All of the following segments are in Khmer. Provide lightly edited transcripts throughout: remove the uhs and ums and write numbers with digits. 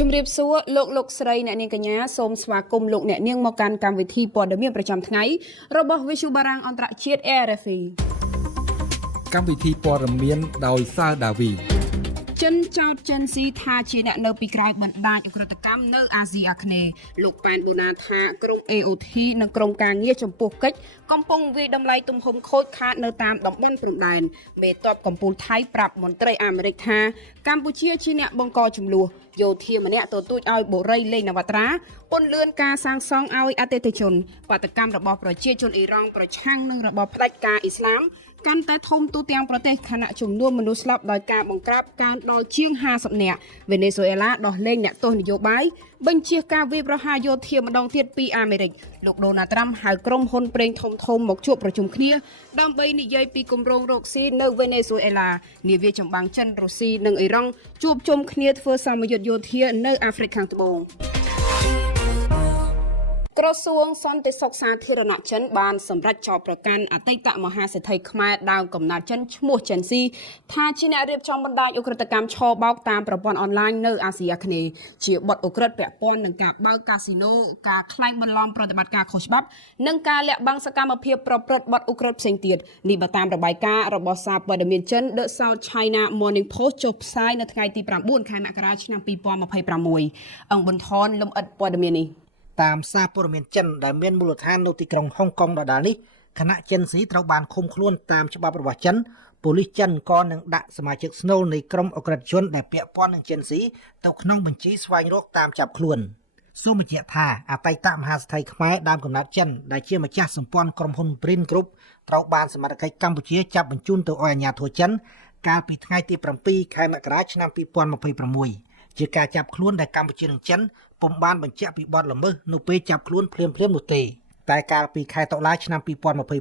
ជំរាបសួរលោកស្រីអ្នកនាងកញ្ញាសូមស្វាគមន៍លោកអ្នកនាងមកកាន់កម្មវិធីព័ត៌មានប្រចាំថ្ងៃរបស់ Visu Barang អន្តរជាតិ RFE កម្មវិធីព័ត៌មានដោយសាដាវីចិនចោទចិនស៊ីថាជាអ្នកនៅពីក្រោយបណ្ដាញឧក្រិដ្ឋកម្មនៅអាស៊ីអាគ្នេយ៍លោកប៉ែនបូណាថាក្រុម AOT និងក្រុមការងារចំពោះកិច្ចកំពុងវាយតម្លៃទំហំខូចខាតនៅតាមតំបន់ព្រំដែនមេតបកម្ពុជាថៃប្រាប់មន្ត្រីអាមេរិកថាកម្ពុជាជាអ្នកបង្កចំនួនយោធាម្នាក់ទទូចឲ្យបូរីលេងនវត្រាពន្លឿនការសាងសង់ឲ្យអតិថិជនបាតកម្មរបស់ប្រជាជនអ៊ីរ៉ង់ប្រឆាំងនឹងរបបផ្ដាច់ការអ៊ីស្លាមកាន់តែធំទូទាំងប្រទេសខណៈចំនួនមនុស្សស្លាប់ដោយការបង្ក្រាបការដល់ជាង50នាក់វេណេស៊ុយអេឡាដោះលែងអ្នកទោសនយោបាយបញ្ជាការវាយប្រហារយោធាម្ដងទៀតពីអាមេរិកលោកដូណាល់ត្រាំហៅក្រុមហ៊ុនប្រេងធំមកជួបប្រជុំគ្នាដើម្បីនិយាយពីគម្រោងរកស៊ីនៅវេណេស៊ុយអេឡានាវាចម្បាំងចិនរុស្ស៊ីនិងអ៊ីរ៉ង់ជួបជុំគ្នាធ្វើសមយុទ្ធយោធានៅអាហ្វ្រិកខាងត្បូងក្រសួងសន្តិសុខសាធារណៈចិនបានសម្រេចចោទប្រកាន់អតីតមហាសេដ្ឋីខ្មែរដើមកំណើតចិនឈ្មោះចិនស៊ីថាជាអ្នករៀបចំបណ្ដាញឧក្រិដ្ឋកម្មឆបោកតាមប្រព័ន្ធអនឡាញនៅអាស៊ីអាគ្នេយ៍ជាបទឧក្រិដ្ឋពាក់ព័ន្ធនឹងការបើកកាស៊ីណូការក្លែងបន្លំប្រតិបត្តិការខុសច្បាប់និងការលាក់បាំងសកម្មភាពប្រព្រឹត្តបទឧក្រិដ្ឋផ្សេងទៀតនេះបើតាមរបាយការណ៍របស់សារព័ត៌មានចិន The South China Morning Post ចុះផ្សាយនៅថ្ងៃទី9ខែមករាឆ្នាំ2026អង្គបន្ថនលំអិតព័ត៌មាននេះតាមសារព័ត៌មានចិនដែលមានមូលដ្ឋាននៅទីក្រុងហុងកុងដដែលនេះគណៈចិនស៊ីត្រូវបានឃុំខ្លួនតាមច្បាប់របស់ចិនប៉ូលីសចិនក៏នឹងដាក់សមាជិកស្នូលនៃក្រុមអក្រិតជនដែលពាក់ព័ន្ធនឹងចិនស៊ីទៅក្នុងបញ្ជីស្វែងរកតាមចាប់ខ្លួនសូមបញ្ជាក់ថាអតីតមហាសេដ្ឋីខ្មែរដើមកំណើតចិនដែលជាម្ចាស់សម្ព័ន្ធក្រុមហ៊ុន Brin Group ត្រូវបានសមត្ថកិច្ចកម្ពុជាចាប់បញ្ជូនទៅឲ្យអាជ្ញាធរចិនកាលពីថ្ងៃទី7ខែមករាឆ្នាំ2026ជាការចាប់ខ្លួនដែលកម្ពុជានិងចិនពុំបានបញ្ជាក់ពីបទល្មើសនៅពេលចាប់ខ្លួនភ្លាមនោះទេតែកាលពីខែតុលាឆ្នាំ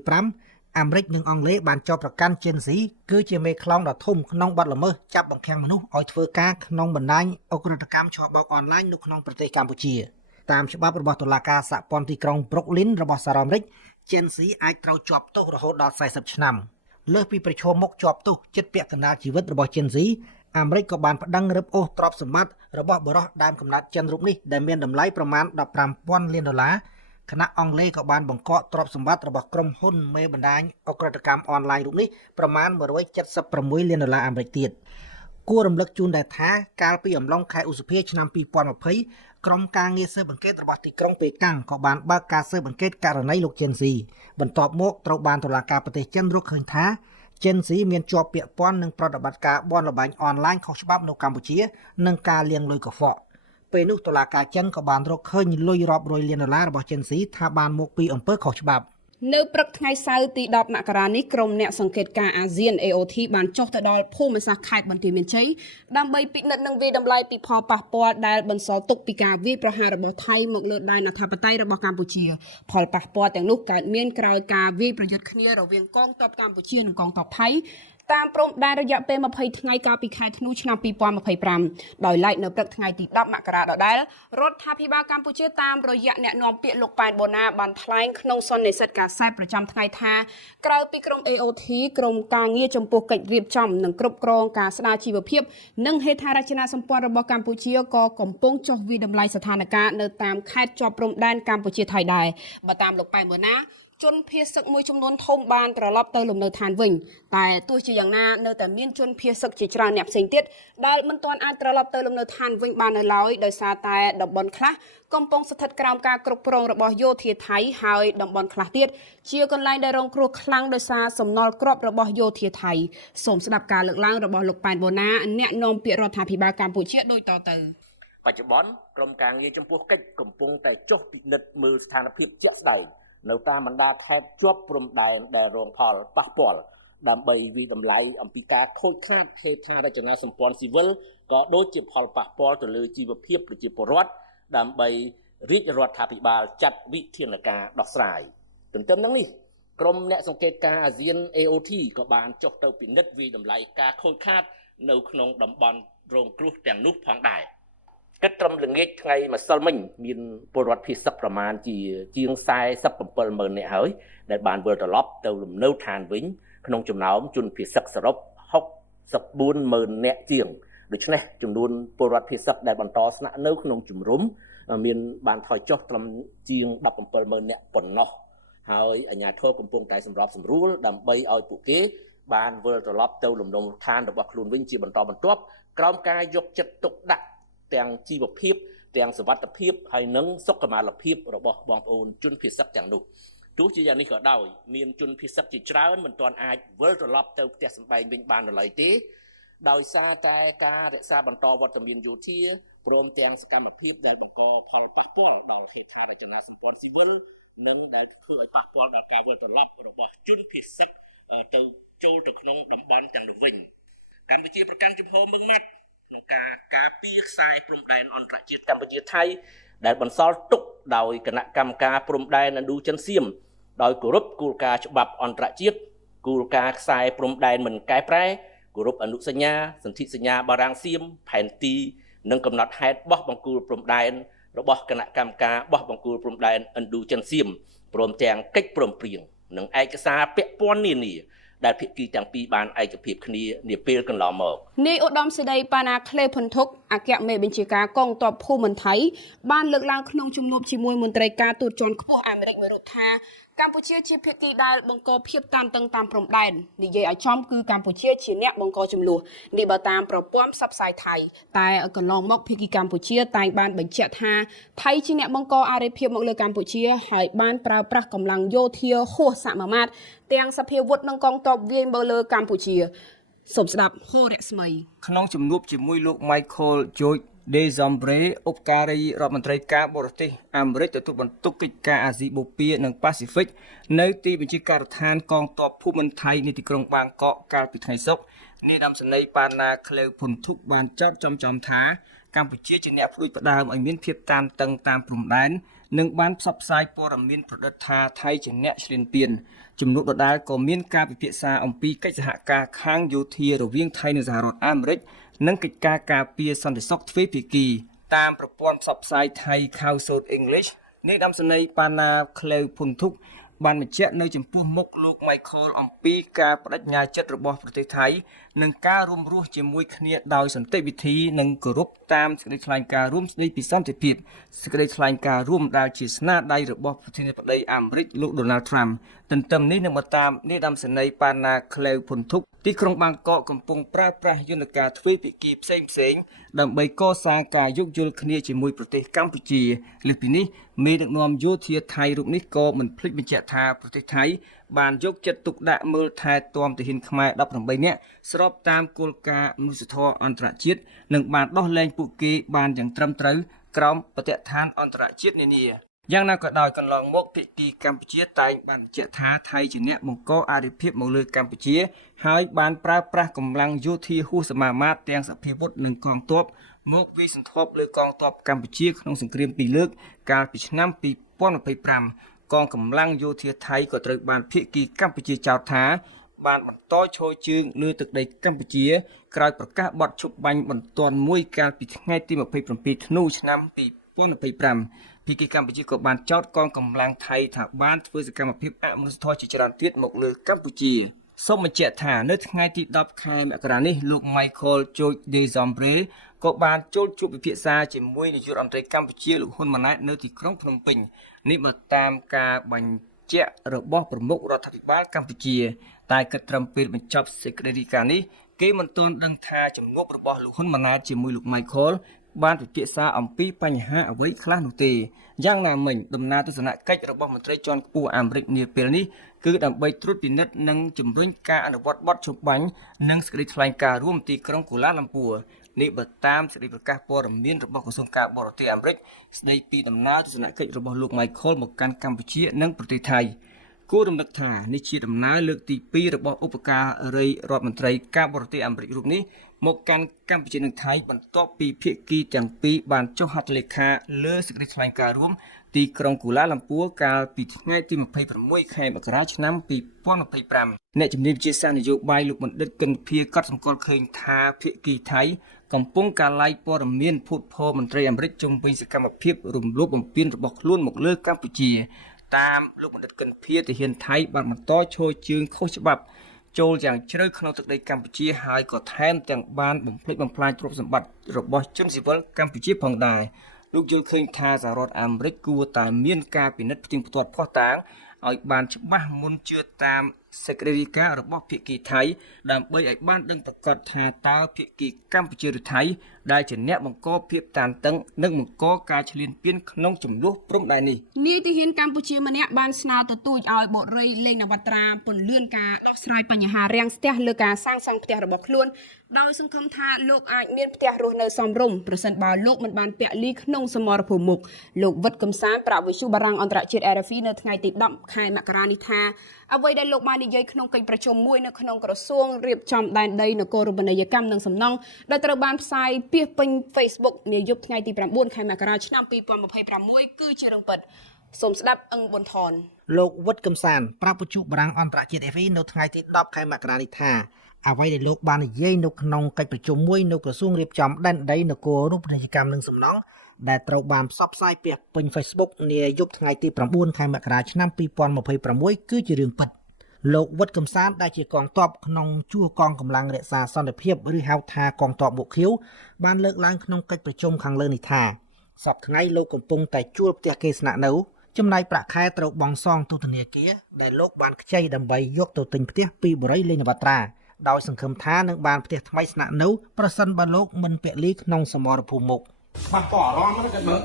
2025អាមេរិកនិងអង់គ្លេសបានចោទប្រកាន់ចិនស៊ីគឺជាមេខ្លោងដ៏ធំក្នុងបទល្មើសចាប់បង្ខាំងមនុស្សឲ្យធ្វើការក្នុងបណ្ដាញឧក្រិដ្ឋកម្មឆបោកអនឡាញនៅក្នុងប្រទេសកម្ពុជាតាមច្បាប់របស់តុលាការសហព័ន្ធទីក្រុង Brooklyn របស់សហរដ្ឋអាមេរិកចិនស៊ីអាចត្រូវជាប់ទោសរហូតដល់40ឆ្នាំលើសពីប្រឈមមុខជាប់ទោសជិតពាក់កណ្ដាលជីវិតរបស់ចិនស៊ីអាមេរិកក៏បានប្តឹងរឹបអូសទ្រព្យសម្បត្តិរបស់បរិះដើមកំណើតចិនរូបនេះដែលមានតម្លៃប្រមាណ$15,000 លានគណៈអង់គ្លេសក៏បានបង្កកទ្រព្យសម្បត្តិរបស់ក្រុមហ៊ុនមេបណ្ដាញអក្រិតកម្មអនឡាញរូបនេះប្រមាណ$176 លានអាមេរិកទៀតគួររំលឹកជូនដែរថាកាលពីអំឡុងខែឧសភាឆ្នាំ2020ក្រុមការងារស៊ើបអង្កេតរបស់ទីក្រុងប៉េកាំងក៏បានបើកការស៊ើបអង្កេតករណីលោកចិនស៊ីបន្ទាប់មកត្រូវបានតុលាការប្រទេសចិនរកឃើញថាចិនស៊ីមានជាប់ពាក់ព័ន្ធនឹងប្រតិបត្តិការបនលបែងអនឡាញខុសច្បាប់នៅកម្ពុជានិងការលាងលុយកខ្វក់ពេលនោះតុលាការចិនក៏បានរកឃើញលុយរាប់រយលាន$របស់ចិនស៊ីថាបានមកពីអំពើខុសច្បាប់នៅព្រឹកថ្ងៃសៅរ៍ទី10មករានេះក្រុមអ្នកសង្កេតការអាស៊ាន AOT បានចុះទៅដល់ភូមិសាស្ត្រខេត្តបន្ទាយមានជ័យដើម្បីពិនិត្យនិងវាយតម្លៃពីផលប៉ះពាល់ដែលបន្សល់ទុកពីការវាយប្រហាររបស់ថៃមកលើដែនអធិបតេយ្យរបស់កម្ពុជាផលប៉ះពាល់ទាំងនោះកើតមានក្រោយការវាយប្រយុទ្ធគ្នារវាងកងទ័ពកម្ពុជានិងកងទ័ពថៃតាមព្រំដែនរយៈពេល20ថ្ងៃកាលពីខែធ្នូឆ្នាំ2025ដោយឡែកនៅព្រឹកថ្ងៃទី10មករាដដែលរដ្ឋាភិបាលកម្ពុជាតាមរយៈអ្នកនាំពាក្យលោកប៉ែនបូណាបានថ្លែងក្នុងសន្និសីទការសែតប្រចាំថ្ងៃថាក្រៅពីក្រុម AOT ក្រុមការងារចំពោះកិច្ចរៀបចំនិងគ្រប់គ្រងការស្ដារជីវភាពនិងហេដ្ឋារចនាសម្ព័ន្ធរបស់កម្ពុជាក៏កំពុងចុះវិតម្លៃស្ថានភាពនៅតាមខេត្តជាប់ព្រំដែនកម្ពុជាថៃដែរបើតាមលោកប៉ែនបូណាជនភៀសសឹកមួយចំនួនធំបានត្រឡប់ទៅលំនៅឋានវិញតែទោះជាយ៉ាងណានៅតែមានជនភៀសសឹកជាច្រើនអ្នកផ្សេងទៀតដែលមិនទាន់អាចត្រឡប់ទៅលំនៅឋានវិញបាននៅឡើយដោយសារតែតំបន់ខ្លះកំពុងស្ថិតក្រោមការគ្រប់គ្រងរបស់យោធាថៃហើយតំបន់ខ្លះទៀតជាកន្លែងដែលរងគ្រោះខ្លាំងដោយសារសំណល់គ្រាប់របស់យោធាថៃសូមស្ដាប់ការលើកឡើងរបស់លោកប៉ែនបូណាអ្នកនាំពាក្យរដ្ឋាភិបាលកម្ពុជាដូចតទៅបច្ចុប្បន្នក្រុមការងារចំពោះកិច្ចកំពុងតែចុះពិនិត្យមើលស្ថានភាពជាក់ស្ដែងនៅតាមបណ្ដាខេត្តជាប់ព្រំដែនដែលរងផលប៉ះពាល់ដើម្បីវិតម្លៃអំពីការខូចខាតហេដ្ឋារចនាសម្ព័ន្ធស៊ីវិលក៏ដូចជាផលប៉ះពាល់ទៅលើជីវភាពប្រជាពលរដ្ឋដើម្បីរាជរដ្ឋាភិបាលចាត់វិធានការដោះស្រាយទន្ទឹមនឹងនេះក្រុមអ្នកសង្កេតការណ៍អាស៊ាន AOT ក៏បានចុះទៅពិនិត្យវិតម្លៃការខូចខាតនៅក្នុងតំបន់រងគ្រោះទាំងនោះផងដែរគិតត្រឹមល្ងាចថ្ងៃម្សិលមិញមានពលរដ្ឋភៀសសឹកប្រមាណជាង47,000 នាក់ហើយដែលបានវិលត្រឡប់ទៅលំនៅឋានវិញក្នុងចំណោមជនភៀសសឹកសរុប64,000 នាក់ជាង ដូច្នេះចំនួនពលរដ្ឋភាគសឹកដែលបន្តស្នាក់នៅក្នុងជំរំមានបានថយចុះត្រឹមជាង 17,000 នាក់ប៉ុណ្ណោះហើយអាជ្ញាធរកំពុងតែសម្របសម្រួលដើម្បីឲ្យពួកគេបានវិលត្រឡប់ទៅលំនៅឋានរបស់ខ្លួនវិញជាបន្តបន្ទាប់ក្រោមការយកចិត្តទុកដាក់ទាំងជីវភាពទាំងសុវត្ថិភាពហើយនិងសុខុមាលភាពរបស់បងប្អូនជនភៀសសឹកទាំងនោះទោះជាយ៉ាងនេះក៏ដោយមានជនភៀសសឹកជាច្រើនមិនទាន់អាចវិលត្រឡប់ទៅផ្ទះសម្បែងវិញបាននៅឡើយទេដោយសារតែការរក្សាបន្តវត្តមានយោធាព្រមទាំងសកម្មភាពដែលបង្កផលប៉ះពាល់ដល់ហេដ្ឋារចនាសម្ព័ន្ធស៊ីវិលនិងដែលធ្វើឲ្យប៉ះពាល់ដល់ការវិលត្រឡប់របស់ជនភៀសសឹកទៅចូលទៅក្នុងតំបន់ទាំងនោះវិញកម្ពុជាប្រកាន់ជំហរម៉ឺងម៉ាត់ក្នុងការពារខ្សែព្រំដែនអន្តរជាតិកម្ពុជាថៃដែលបន្សល់ទុកដោយគណៈកម្មការព្រំដែនឥណ្ឌូចិនសៀមដោយគោរពគោលការណ៍ច្បាប់អន្តរជាតិគោលការណ៍ខ្សែព្រំដែនមិនកែប្រែគោរពអនុសញ្ញាសន្ធិសញ្ញាបារាំងសៀមផែនទីនិងកំណត់ហេតុបោះបង្គោលព្រំដែនរបស់គណៈកម្មការបោះបង្គោលព្រំដែនឥណ្ឌូចិនសៀមព្រមទាំងកិច្ចព្រមព្រៀងនិងឯកសារពាក់ព័ន្ធនានាដែលភាគីទាំងពីរបានឯកភាពគ្នានាពេលកន្លងមកនាយឧត្តមសេនីយ៍ប៉ាណាក្លេផុនធុកអគ្គមេបញ្ជាការកងទ័ពភូមិន្ទថៃបានលើកឡើងក្នុងជំនួបជាមួយមន្ត្រីការទូតជាន់ខ្ពស់អាមេរិកមួយរូបថាកម្ពុជាជាភាគីដែលបង្កភាពតានតឹងតាមព្រំដែននិយាយឲ្យចំគឺកម្ពុជាជាអ្នកបង្កចំនួននេះបើតាមប្រព័ន្ធផ្សព្វផ្សាយថៃតែកន្លងមកភាគីកម្ពុជាតែងបានបញ្ជាក់ថាថៃជាអ្នកបង្កអារេភាពមកលើកម្ពុជាហើយបានប្រើប្រាស់កម្លាំងយោធាហួសសមមាត្រទាំងសភាវុធនិងកងទ័ពវាយមកលើកម្ពុជាសូមស្ដាប់ហូររស្មីក្នុងជំនួបជាមួយលោក Michael George Desombre ឧបការីរដ្ឋមន្ត្រីការបរទេសអាមេរិកទទួលបន្ទុកកិច្ចការអាស៊ីបូព៌ានិងប៉ាស៊ីហ្វិកនៅទីបញ្ជាការដ្ឋានកងទ័ពភូមិន្ទថៃនៃទីក្រុងបាងកកកាលពីថ្ងៃសុក្រនាយរដ្ឋមន្ត្រីប៉ាណាក្លេវផុនធុកបានចោទចំថាកម្ពុជាជាអ្នកផ្ដួចផ្ដើមឲ្យមានភាពតានតឹងតាមព្រំដែននិងបានផ្សព្វផ្សាយព័ត៌មានប្រឌិតថាថៃជាអ្នកឈ្លានពានជំនួបដដែលក៏មានការពិភាក្សាអំពីកិច្ចសហការខាងយោធារវាងថៃនិងសហរដ្ឋអាមេរិកនិងកិច្ចការការពារសន្តិសុខទ្វេភាគីតាមប្រព័ន្ធផ្សព្វផ្សាយថៃ Council English នាយរដ្ឋមន្ត្រីប៉ាណាក្លេវផុនធុកបានបញ្ជាក់នៅចំពោះមុខលោក Michael អំពីការបដិញ្ញាចិត្តរបស់ប្រទេសថៃនិងការរួមរស់ជាមួយគ្នាដោយសន្តិវិធីនិងគោរពតាមសេចក្តីថ្លែងការណ៍រួមស្តីពីសន្តិភាពសេចក្តីថ្លែងការណ៍រួមដែលជាស្នាដៃរបស់ប្រធានាធិបតីអាមេរិកលោក Donald Trump ទន្ទឹមនេះនឹងមកតាមនាយរដ្ឋមន្ត្រីប៉ាណាក្លេវផុនធុកទីក្រុងបាងកកកំពុងប្រើប្រាស់យន្តការទ្វេភាគីផ្សេងៗដើម្បីកសាងការយោគយល់គ្នាជាមួយប្រទេសកម្ពុជាលើសពីនេះមេដឹកនាំយោធាថៃរូបនេះក៏មិនភ្លេចបញ្ជាក់ថាប្រទេសថៃបានយកចិត្តទុកដាក់មើលថែទាំទាហានខ្មែរ18នាក់ស្របតាមគោលការណ៍មនុស្សធម៌អន្តរជាតិនិងបានដោះលែងពួកគេបានយ៉ាងត្រឹមត្រូវក្រោមបទដ្ឋានអន្តរជាតិនានាយ៉ាងណាក៏ដោយកន្លងមកភាគីកម្ពុជាតែងបានបញ្ជាក់ថាថៃជាអ្នកបង្កអារភាពមកលើកម្ពុជាហើយបានប្រើប្រាស់កម្លាំងយោធាហួសសមមាត្រទាំងសភាវុធនិងកងទ័ពមកវាយសន្ធាប់លើកងទ័ពកម្ពុជាក្នុងសង្គ្រាមពីរលើកកាលពីឆ្នាំ2025កងកម្លាំងយោធាថៃក៏ត្រូវបានភាគីកម្ពុជាចោទថាបានបន្តឈរជើងលើទឹកដីកម្ពុជាក្រោយប្រកាសបទឈប់បាញ់បន្ទាន់មួយកាលពីថ្ងៃទី27ធ្នូឆ្នាំ2025ភាគីកម្ពុជាក៏បានចោទកងកម្លាំងថៃថាបានធ្វើសកម្មភាពអមនុស្សធម៌ជាច្រើនទៀតមកលើកម្ពុជាសូមបញ្ជាក់ថានៅថ្ងៃទី10ខែមករានេះលោក Michael George Desombre ក៏បានចូលជួបពិភាក្សាជាមួយនាយករដ្ឋមន្ត្រីកម្ពុជាលោកហ៊ុនម៉ាណែតនៅទីក្រុងភ្នំពេញនេះមកតាមការបញ្ជាក់របស់ប្រមុខរដ្ឋាភិបាលកម្ពុជាតែគិតត្រឹមពេលបញ្ចប់សេចក្តីរាយការណ៍នេះគេមិនទាន់ដឹងថាជំនួបរបស់លោកហ៊ុនម៉ាណែតជាមួយលោក Michael បានពិភាក្សាអំពីបញ្ហាអ្វីខ្លះនោះទេយ៉ាងណាមិញដំណើរទស្សនកិច្ចរបស់មន្ត្រីជាន់ខ្ពស់អាមេរិកនាពេលនេះគឺដើម្បីត្រួតពិនិត្យនិងជំរុញការអនុវត្តបទឈប់បាញ់និងសេចក្តីថ្លែងការណ៍រួមទីក្រុងកូឡាឡាំពួរនេះបើតាមសេចក្តីប្រកាសព័ត៌មានរបស់ក្រសួងការបរទេសអាមេរិកស្តីពីដំណើរទស្សនកិច្ចរបស់លោក Michael មកកាន់កម្ពុជានិងប្រទេសថៃគួររំលឹកថានេះជាដំណើរលើកទី2របស់ឧបការីរដ្ឋមន្ត្រីការបរទេសអាមេរិករូបនេះមកកាន់កម្ពុជានិងថៃបន្ទាប់ពីភាគីទាំងពីរបានចុះហត្ថលេខាលើសេចក្តីថ្លែងការណ៍រួមទីក្រុងកូឡាឡាំពួរកាលពីថ្ងៃទី26ខែមករាឆ្នាំ2025អ្នកជំនាញវិទ្យាសាស្ត្រនយោបាយលោកបណ្ឌិតកិនភៀកត់សម្គាល់ឃើញថាភាគីថៃកំពុងកាឡៃព័ត៌មានភូតភរមន្ត្រីអាមេរិកជុំវិញសកម្មភាពរំលោភបំពានរបស់ខ្លួនមកលើកម្ពុជាតាមលោកបណ្ឌិតកិនភៀទាហានថៃបានបន្តឈរជើងខុសច្បាប់ ចូលយ៉ាងជ្រៅក្នុងទឹកដីកម្ពុជាហើយក៏ថែមទាំងបានបំផ្លិចបំផ្លាញទ្រព្យសម្បត្តិរបស់ជនស៊ីវិលកម្ពុជាផងដែរលោកយល់ឃើញថាសហរដ្ឋអាមេរិកគួរតែមានការពិនិត្យផ្ទៀងផ្ទាត់ភស្តុតាងឲ្យបានច្បាស់មុនជឿតាមសេចក្តីរាយការណ៍របស់ភាគីថៃដើម្បីឲ្យបានដឹងប្រកាសថាតើភាគីកម្ពុជាឬថៃដែលជាអ្នកបង្កភាពតានតឹងនិងបង្កការឈ្លានពានក្នុងចំនួនព្រំដែននេះនាយទាហានកម្ពុជាម្នាក់បានស្នើទទូចឲ្យបុរីលេងនវត្រាពន្លឿនការដោះស្រាយបញ្ហារាំងស្ទះលើការសាងសង់ផ្ទះរបស់ខ្លួនដោយសង្ឃឹមថាលោកអាចមានផ្ទះរស់នៅសមរម្យប្រសិនបើលោកមិនបានពាក់លីក្នុងសមរភូមិមុខលោកវិតកំសាន្តប្រាប់វិទ្យុបារាំងអន្តរជាតិ RFI នៅថ្ងៃទី10ខែមករានេះថាអ្វីដែលលោកបាននិយាយក្នុងកិច្ចប្រជុំមួយនៅក្នុងក្រសួងរៀបចំដែនដីនគររូបនីយកម្មនិងសំណង់ដែលត្រូវបានផ្សាយពាសពេញ Facebook នាយប់ថ្ងៃទី9ខែមករាឆ្នាំ2026គឺជារឿងពិតសូមស្ដាប់អឹងប៊ុនថនលោកវិតកំសាន្តប្រាប់វិទ្យុបារាំងអន្តរជាតិ RFI នៅថ្ងៃទី10ខែមករានេះថាអ្វីដែលលោកបាននិយាយនៅក្នុងកិច្ចប្រជុំមួយនៅក្រសួងរៀបចំដែនដីនគររូបនីយកម្មនិងសំណង់ដែលត្រូវបានផ្សព្វផ្សាយពាសពេញ Facebook នាយប់ថ្ងៃទី9ខែមករាឆ្នាំ2026គឺជារឿងពិតលោកវិតកំសាន្តដែលជាកងទ័ពក្នុងជួរកងកម្លាំងរក្សាសន្តិភាពឬហៅថាកងទ័ពមុខខៀវបានលើកឡើងក្នុងកិច្ចប្រជុំខាងលើនេះថាសប្តាហ៍ថ្ងៃលោកកំពុងតែជួលផ្ទះគេស្នាក់នៅចំណាយប្រាក់ខែត្រូវបង់សងទូធនាគារដែលលោកបានខ្ចីដើម្បីយកទៅទិញផ្ទះពីបុរីលេងនវត្រាដោយសង្ឃឹមថានឹងបានផ្ទះថ្មីស្នាក់នៅប្រសិនបើលោកមិនពាក់លីក្នុងសមរភូមិមុខបាត់ក៏អារម្មណ៍ហ្នឹងគាត់មើល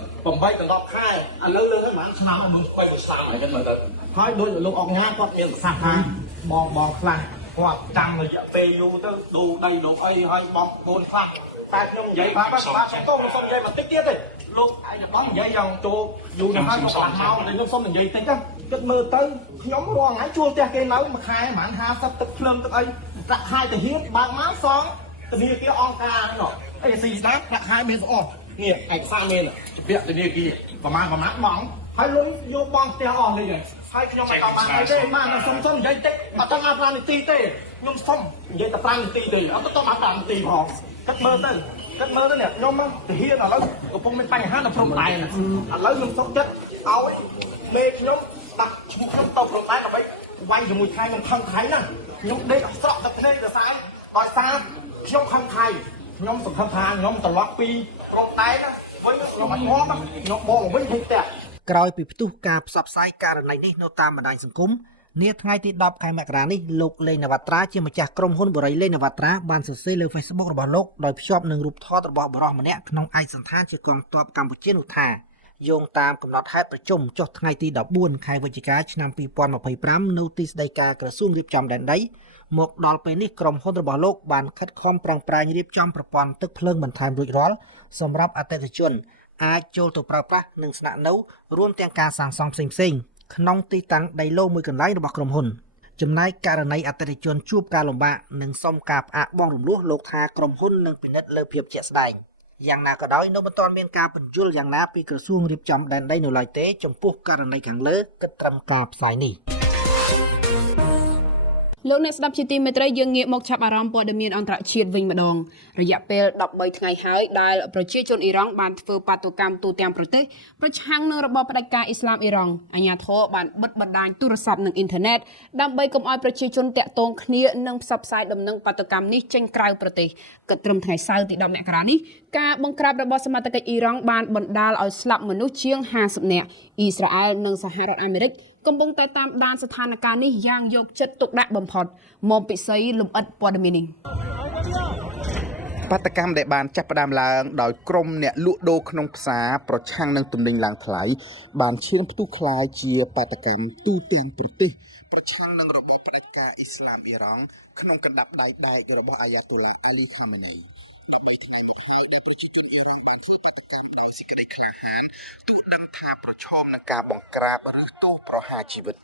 8ដល់10ខែឥឡូវលើឲ្យប្រហែលឆ្នាំហើយមើលស្បែកមួយឆ្នាំហើយគាត់មើលទៅហើយដូចលោកអង្គញាគាត់មានប្រសាសន៍ថាបងខ្លះគាត់ចាំរយៈពេលយូរទៅដូរដីដូរអីហើយបងប្អូនខ្លះតែខ្ញុំនិយាយបាទសុំនិយាយបន្តិចទៀតទេលោកឯងបងនិយាយយ៉ាងចូលយូរទៅហើយគាត់មកខ្ញុំសុំនិយាយតិចទៅគាត់មើលទៅខ្ញុំរាល់ថ្ងៃជួលផ្ទះគេនៅមួយខែប្រហែល50ទឹកភ្លើងទឹកអីប្រាក់ខែទៅហ៊ានបើកមកសងធនាគារអង្គការហ្នឹងអីស៊ីស្ដាប់ប្រាក់ខែមានស្អស់នេះឯកសារមានពាក្យធនាគារប្រមាណបងហើយលុយយកបងផ្ទះអស់នេះហើយខ្ញុំមិនតាមបានអីទេបានសុំនិយាយតិចអត់តាម5នាទីទេខ្ញុំសុំនិយាយតែ5នាទីទេអត់ទៅតាម5នាទីផងគិតមើលទៅនេះខ្ញុំទៅហ៊ានឥឡូវកំពុងមានបញ្ហានៅព្រំដែនឥឡូវខ្ញុំសុំចិត្តឲ្យមេខ្ញុំដាក់ឈ្មោះខ្ញុំទៅព្រំដែនដើម្បីវាយជាមួយថៃខ្ញុំខឹងថៃណាខ្ញុំដេកអស្រក់ទឹកភ្នែកដោយសារខ្ញុំខឹងថៃខ្ញុំសង្ឃឹមថាខ្ញុំត្រឡប់ពីព្រំដែនវិញខ្ញុំអត់ងាប់ខ្ញុំបកមកវិញវិញផ្ទះក្រោយពីផ្ទុះការផ្សព្វផ្សាយករណីនេះនៅតាមបណ្ដាញសង្គមនាថ្ងៃទី10ខែមករានេះលោកលេងនវត្រាជាម្ចាស់ក្រុមហ៊ុនបុរីលេងនវត្រាបានសរសេរលើ Facebook របស់លោកដោយភ្ជាប់នឹងរូបថតរបស់បុរសម្នាក់ក្នុងឯកសណ្ឋានជាកងទ័ពកម្ពុជានោះថាយោងតាមកំណត់ហេតុប្រជុំចុះថ្ងៃទី14ខែវិច្ឆិកាឆ្នាំ2025នៅទីស្តីការក្រសួងរៀបចំដែនដីមកដល់ពេលនេះក្រុមហ៊ុនរបស់លោកបានខិតខំប្រឹងប្រែងរៀបចំប្រព័ន្ធទឹកភ្លើងបន្ថែមរួចរាល់សម្រាប់អតិថិជនអាចចូលទៅប្រើប្រាស់និងស្នាក់នៅរួមទាំងការសាងសង់ផ្សេងៗក្នុងទីតាំងដីឡូមួយកន្លែងរបស់ក្រុមហ៊ុនចំណែកករណីអតិថិជនជួបការលំបាកនិងសុំការផ្អាកបង់រំលោះលោកថាក្រុមហ៊ុននឹងពិនិត្យលើភាពជាក់ស្ដែងយ៉ាងណាក៏ដោយនៅមិនទាន់មានការបញ្យល់យ៉ាងណាពីក្រសួងរៀបចំដែនដីនៅឡើយទេចំពោះករណីខាងលើគិតត្រឹមការផ្សាយនេះលោកអ្នកស្ដាប់ជាទីមេត្រីយើងងាកមកចាប់អារម្មណ៍ព័ត៌មានអន្តរជាតិវិញម្ដងរយៈពេល13ថ្ងៃហើយដែលប្រជាជនអ៊ីរ៉ង់បានធ្វើបាតុកម្មទូទាំងប្រទេសប្រឆាំងនឹងរបបផ្ដាច់ការអ៊ីស្លាមអ៊ីរ៉ង់អាជ្ញាធរបានបិទបណ្ដាញទូរស័ព្ទនិងអ៊ីនធឺណិតដើម្បីកុំឲ្យប្រជាជនតាក់ទងគ្នានិងផ្សព្វផ្សាយដំណឹងបាតុកម្មនេះចេញក្រៅប្រទេសគិតត្រឹមថ្ងៃសៅរ៍ទី10មករានេះការបង្ក្រាបរបស់សមត្ថកិច្ចអ៊ីរ៉ង់បានបណ្ដាលឲ្យស្លាប់មនុស្សជាង50នាក់អ៊ីស្រាអែលនិងសហរដ្ឋអាមេរិកកំពុងតែតាមដានស្ថានភាពនេះយ៉ាងយកចិត្តទុកដាក់បំផុតមកពិសីលំអិតព័ត៌មាននេះបាតកម្មដែលបានចាប់ផ្ដើមឡើងដោយក្រុមអ្នកលក់ដូរក្នុងផ្សារប្រឆាំងនឹងទំនិញឡើងថ្លៃបានឈានផ្ទុះក្លាយជាបាតកម្មទូទាំងប្រទេសប្រឆាំងនឹងរបបផ្ដាច់ការអ៊ីស្លាមអ៊ីរ៉ង់ក្នុងកណ្ដាប់ដៃដែករបស់អាយ៉ាតូឡាអាលីខាមេនីដើម្បីថ្ងៃមកហើយដែលប្រជាជនអ៊ីរ៉ង់បានធ្វើបាតកម្មដោយសេចក្តីក្លាហានទោះដឹងថាប្រឈមនឹងការបង្ក្រាបឬទោសប្រហារជីវិត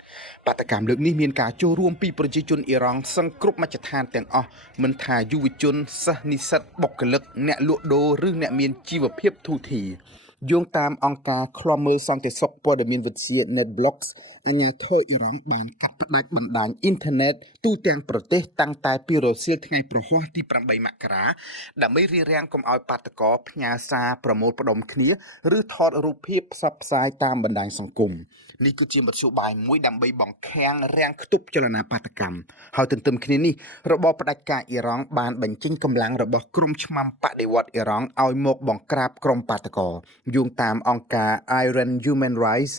បាតកម្មលើកនេះមានការចូលរួមពីប្រជាជនអ៊ីរ៉ង់សឹងគ្រប់មជ្ឈដ្ឋានទាំងអស់មិនថាយុវជនសិស្សនិស្សិតបុគ្គលិកអ្នកលក់ដូរឬអ្នកមានជីវភាពធូរធារ យោងតាមអង្គការឃ្លាំមើលសន្តិសុខព័ត៌មានវិទ្យា NetBlocks អាញាធរអ៊ីរ៉ង់បានកាត់ផ្តាច់បណ្ដាញអ៊ីនធឺណិតទូទាំងប្រទេសតាំងតែពីរសៀលថ្ងៃប្រហ័សទី8មករាដើម្បីរារាំងកុំឲ្យបាតកោផ្ញើសារប្រមូលផ្ដុំគ្នាឬថតរូបភាពផ្សព្វផ្សាយតាមបណ្ដាញសង្គមនេះគឺជាមធ្យោបាយមួយដើម្បីបង្ខាំងរាំងខ្ទប់ចលនាបាតកម្មហើយទន្ទឹមគ្នានេះរបបផ្ដាច់ការអ៊ីរ៉ង់បានបញ្ចេញកម្លាំងរបស់ក្រុមឆ្មាំបដិវត្តន៍អ៊ីរ៉ង់ឲ្យមកបង្ក្រាបក្រុមបាតកោយោងតាមអង្គការ Iran Human Rights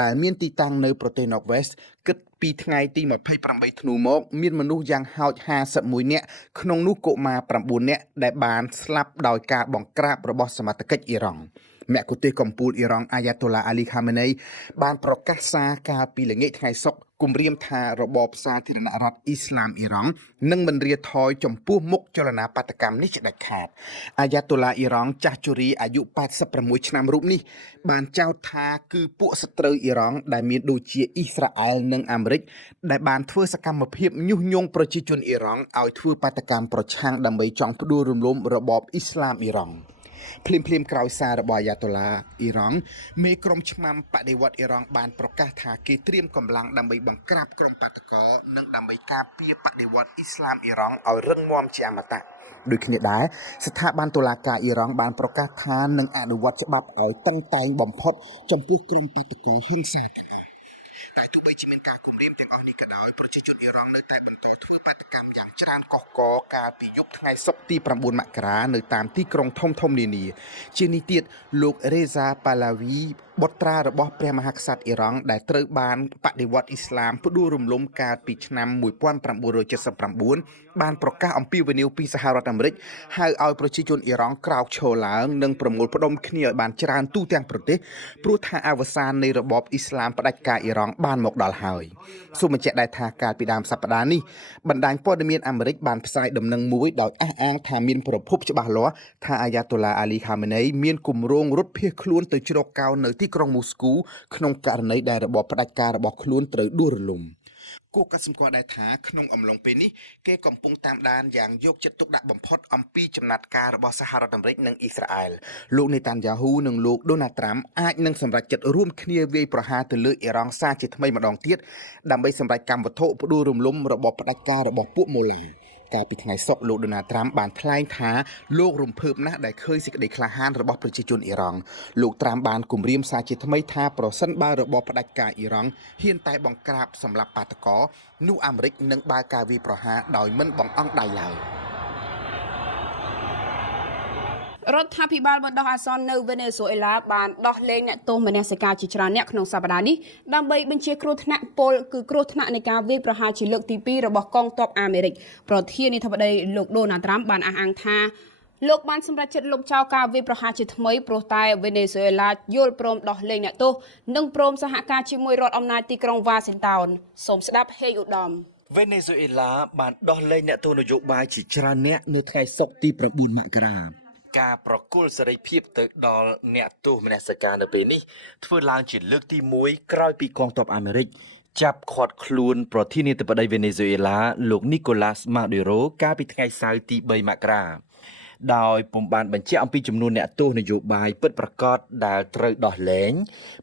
ដែលមានទីតាំងនៅប្រទេស Northwest គិតពីថ្ងៃទី28ធ្នូមកមានមនុស្សយ៉ាងហោច51នាក់ក្នុងនោះកុមារ9នាក់ដែលបានស្លាប់ដោយការបង្ក្រាបរបស់សមត្ថកិច្ចអ៊ីរ៉ង់មគ្គុទ្ទេសក៍កំពូលអ៊ីរ៉ង់អាយ៉ាតូឡាអាលីខាមេនីបានប្រកាសសារកាលពីល្ងាចថ្ងៃសុក្រគម្រាមថារបបសាធារណរដ្ឋអ៊ីស្លាមអ៊ីរ៉ង់នឹងមិនរាថយចំពោះមុខចលនាបាតកម្មនេះជាដាច់ខាតអាយ៉ាតូឡាអ៊ីរ៉ង់ចាស់ជរាអាយុ86ឆ្នាំរូបនេះបានចោទថាគឺពួកសត្រូវអ៊ីរ៉ង់ដែលមានដូចជាអ៊ីស្រាអែលនិងអាមេរិកដែលបានធ្វើសកម្មភាពញុះញង់ប្រជាជនអ៊ីរ៉ង់ឲ្យធ្វើបាតកម្មប្រឆាំងដើម្បីចង់ផ្ដួលរំលំរបបអ៊ីស្លាមអ៊ីរ៉ង់ភ្លាមក្រោយសាររបស់អាយ៉ាតូឡាអ៊ីរ៉ង់មេក្រុមឆ្មាំបដិវត្តន៍អ៊ីរ៉ង់បានប្រកាសថាគេត្រៀមកម្លាំងដើម្បីបង្ក្រាបក្រុមបាតកោនិងដើម្បីការពារបដិវត្តន៍អ៊ីស្លាមអ៊ីរ៉ង់ឲ្យរឹងមាំជាអមតៈដូចគ្នាដែរស្ថាប័នតុលាការអ៊ីរ៉ង់បានប្រកាសថានឹងអនុវត្តច្បាប់ឲ្យតឹងតែងបំផុតចំពោះក្រុមបាតកោហ៊ុនសានតែទោះបីជាមានការគំរាមទាំងអស់នេះក៏ដោយប្រជាជនអ៊ីរ៉ង់នៅតែបន្តធ្វើបាតកម្មយ៉ាងច្រើនកុះករកាលពីយប់ថ្ងៃសុក្រទី9មករានៅតាមទីក្រុងធំនានាជានេះទៀតលោករេសាប៉ាឡាវីបុត្រារបស់ព្រះមហាក្សត្រអ៊ីរ៉ង់ដែលត្រូវបានបដិវត្តន៍អ៊ីស្លាមផ្ដួលរំលំកាលពីឆ្នាំ1979បានប្រកាសអំពាវនាវពីសហរដ្ឋអាមេរិកហៅឲ្យប្រជាជនអ៊ីរ៉ង់ក្រោកឈរឡើងនិងប្រមូលផ្ដុំគ្នាឲ្យបានច្រើនទូទាំងប្រទេសព្រោះថាអវសាននៃរបបអ៊ីស្លាមផ្ដាច់ការអ៊ីរ៉ង់បានមកដល់ហើយសូមបញ្ជាក់ដែរថាកាលពីដើមសប្តាហ៍នេះបណ្ដាញព័ត៌មានអាមេរិកបានផ្សាយដំណឹងមួយដោយអះអាងថាមានប្រភពច្បាស់លាស់ថាអាយ៉ាតូឡាអាលីខាមេនីមានគម្រោងរត់ភៀសខ្លួនទៅជ្រកកោននៅទីក្រុងមូស្គូក្នុងករណីដែលរបបផ្ដាច់ការរបស់ខ្លួនត្រូវដួលរលំគួរកត់សម្គាល់ដែរថាក្នុងអំឡុងពេលនេះគេកំពុងតាមដានយ៉ាងយកចិត្តទុកដាក់បំផុតអំពីចំណាត់ការរបស់សហរដ្ឋអាមេរិកនិងអ៊ីស្រាអែលលោកនេតានយ៉ាហ៊ូនិងលោកដូណាល់ត្រាំអាចនឹងសម្រេចចិត្តរួមគ្នាវាយប្រហារទៅលើអ៊ីរ៉ង់សារជាថ្មីម្ដងទៀតដើម្បីសម្រេចកម្មវត្ថុផ្ដួលរំលំរបបផ្ដាច់ការរបស់ពួកម៉ូឡាកាលពីថ្ងៃសុក្រលោកដូណាល់ត្រាំបានថ្លែងថាលោករំភើបណាស់ដែលឃើញសេចក្តីក្លាហានរបស់ប្រជាជនអ៊ីរ៉ង់លោកត្រាំបានគម្រាមសារជាថ្មីថាប្រសិនបើរបបផ្ដាច់ការអ៊ីរ៉ង់ហ៊ានតែបង្ក្រាបសម្លាប់បាតកោនោះអាមេរិកនឹងបើកការវាយប្រហារដោយមិនបង្អង់ដៃឡើយរដ្ឋាភិបាលបណ្ដោះអាសន្ននៅវេណេស៊ុយអេឡាបានដោះលែងអ្នកទោសមនសិការជាច្រើនអ្នកក្នុងសប្តាហ៍នេះដើម្បីបញ្ជាគ្រោះថ្នាក់ពលគឺគ្រោះថ្នាក់នៃការវាយប្រហារជាលើកទី2របស់កងទ័ពអាមេរិកប្រធានាធិបតីលោកដូណាល់ត្រាំបានអះអាងថាលោកបានសម្រេចចិត្តលុបចោលការវាយប្រហារជាថ្មីព្រោះតែវេណេស៊ុយអេឡាយល់ព្រមដោះលែងអ្នកទោសនិងព្រមសហការជាមួយរដ្ឋអំណាចទីក្រុងវ៉ាស៊ីនតោនសូមស្ដាប់ហេឧត្តមវេណេស៊ុយអេឡាបានដោះលែងអ្នកទោសនយោបាយជាច្រើនអ្នកនៅថ្ងៃសុក្រទី9មករាការប្រគល់សេរីភាពទៅដល់អ្នកទោសមនសិការនៅពេលនេះធ្វើឡើងជាលើកទី1ក្រោយពីកងទ័ពអាមេរិកចាប់ឃាត់ខ្លួនប្រធានាធិបតីវេណេស៊ុយអេឡាលោកនីកូឡាសម៉ាឌូរ៉ូកាលពីថ្ងៃសៅរ៍ទី3មករាដោយពុំបានបញ្ជាក់អំពីចំនួនអ្នកទោសនយោបាយពិតប្រាកដដែលត្រូវដោះលែង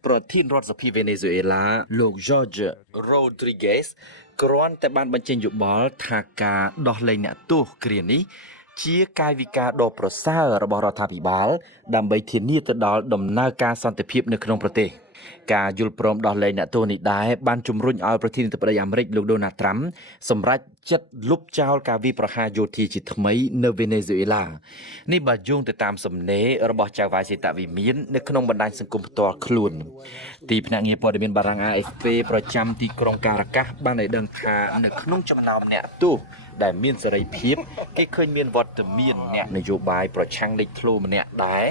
ប្រធានរដ្ឋសភាវេណេស៊ុយអេឡាលោក Jorge Rodriguez គ្រាន់តែបានបញ្ចេញយោបល់ថាការដោះលែងអ្នកទោសគ្រានេះជាកាយវិការដ៏ប្រសើររបស់រដ្ឋាភិបាលដើម្បីធានាទៅដល់ដំណើរការសន្តិភាពនៅក្នុងប្រទេសការយល់ព្រមដោះលែងអ្នកទោសនេះដែរបានជំរុញឲ្យប្រធានាធិបតីអាមេរិកលោកដូណាល់ត្រាំសម្រេចចិត្តលុបចោលការវាយប្រហារយោធាជាថ្មីនៅវេណេស៊ុយអេឡានេះបើយោងទៅតាមសំណេររបស់ចៅហ្វាយសេតាវិមាននៅក្នុងបណ្ដាញសង្គមផ្ទាល់ខ្លួនទីភ្នាក់ងារព័ត៌មានបារាំង AFP ប្រចាំទីក្រុងការ៉ាកាសបានឲ្យដឹងថានៅក្នុងចំណោមអ្នកទោសដែលមានសេរីភាពគេឃើញមានវត្តមានអ្នកនយោបាយប្រឆាំងលេចធ្លោម្នាក់ដែរ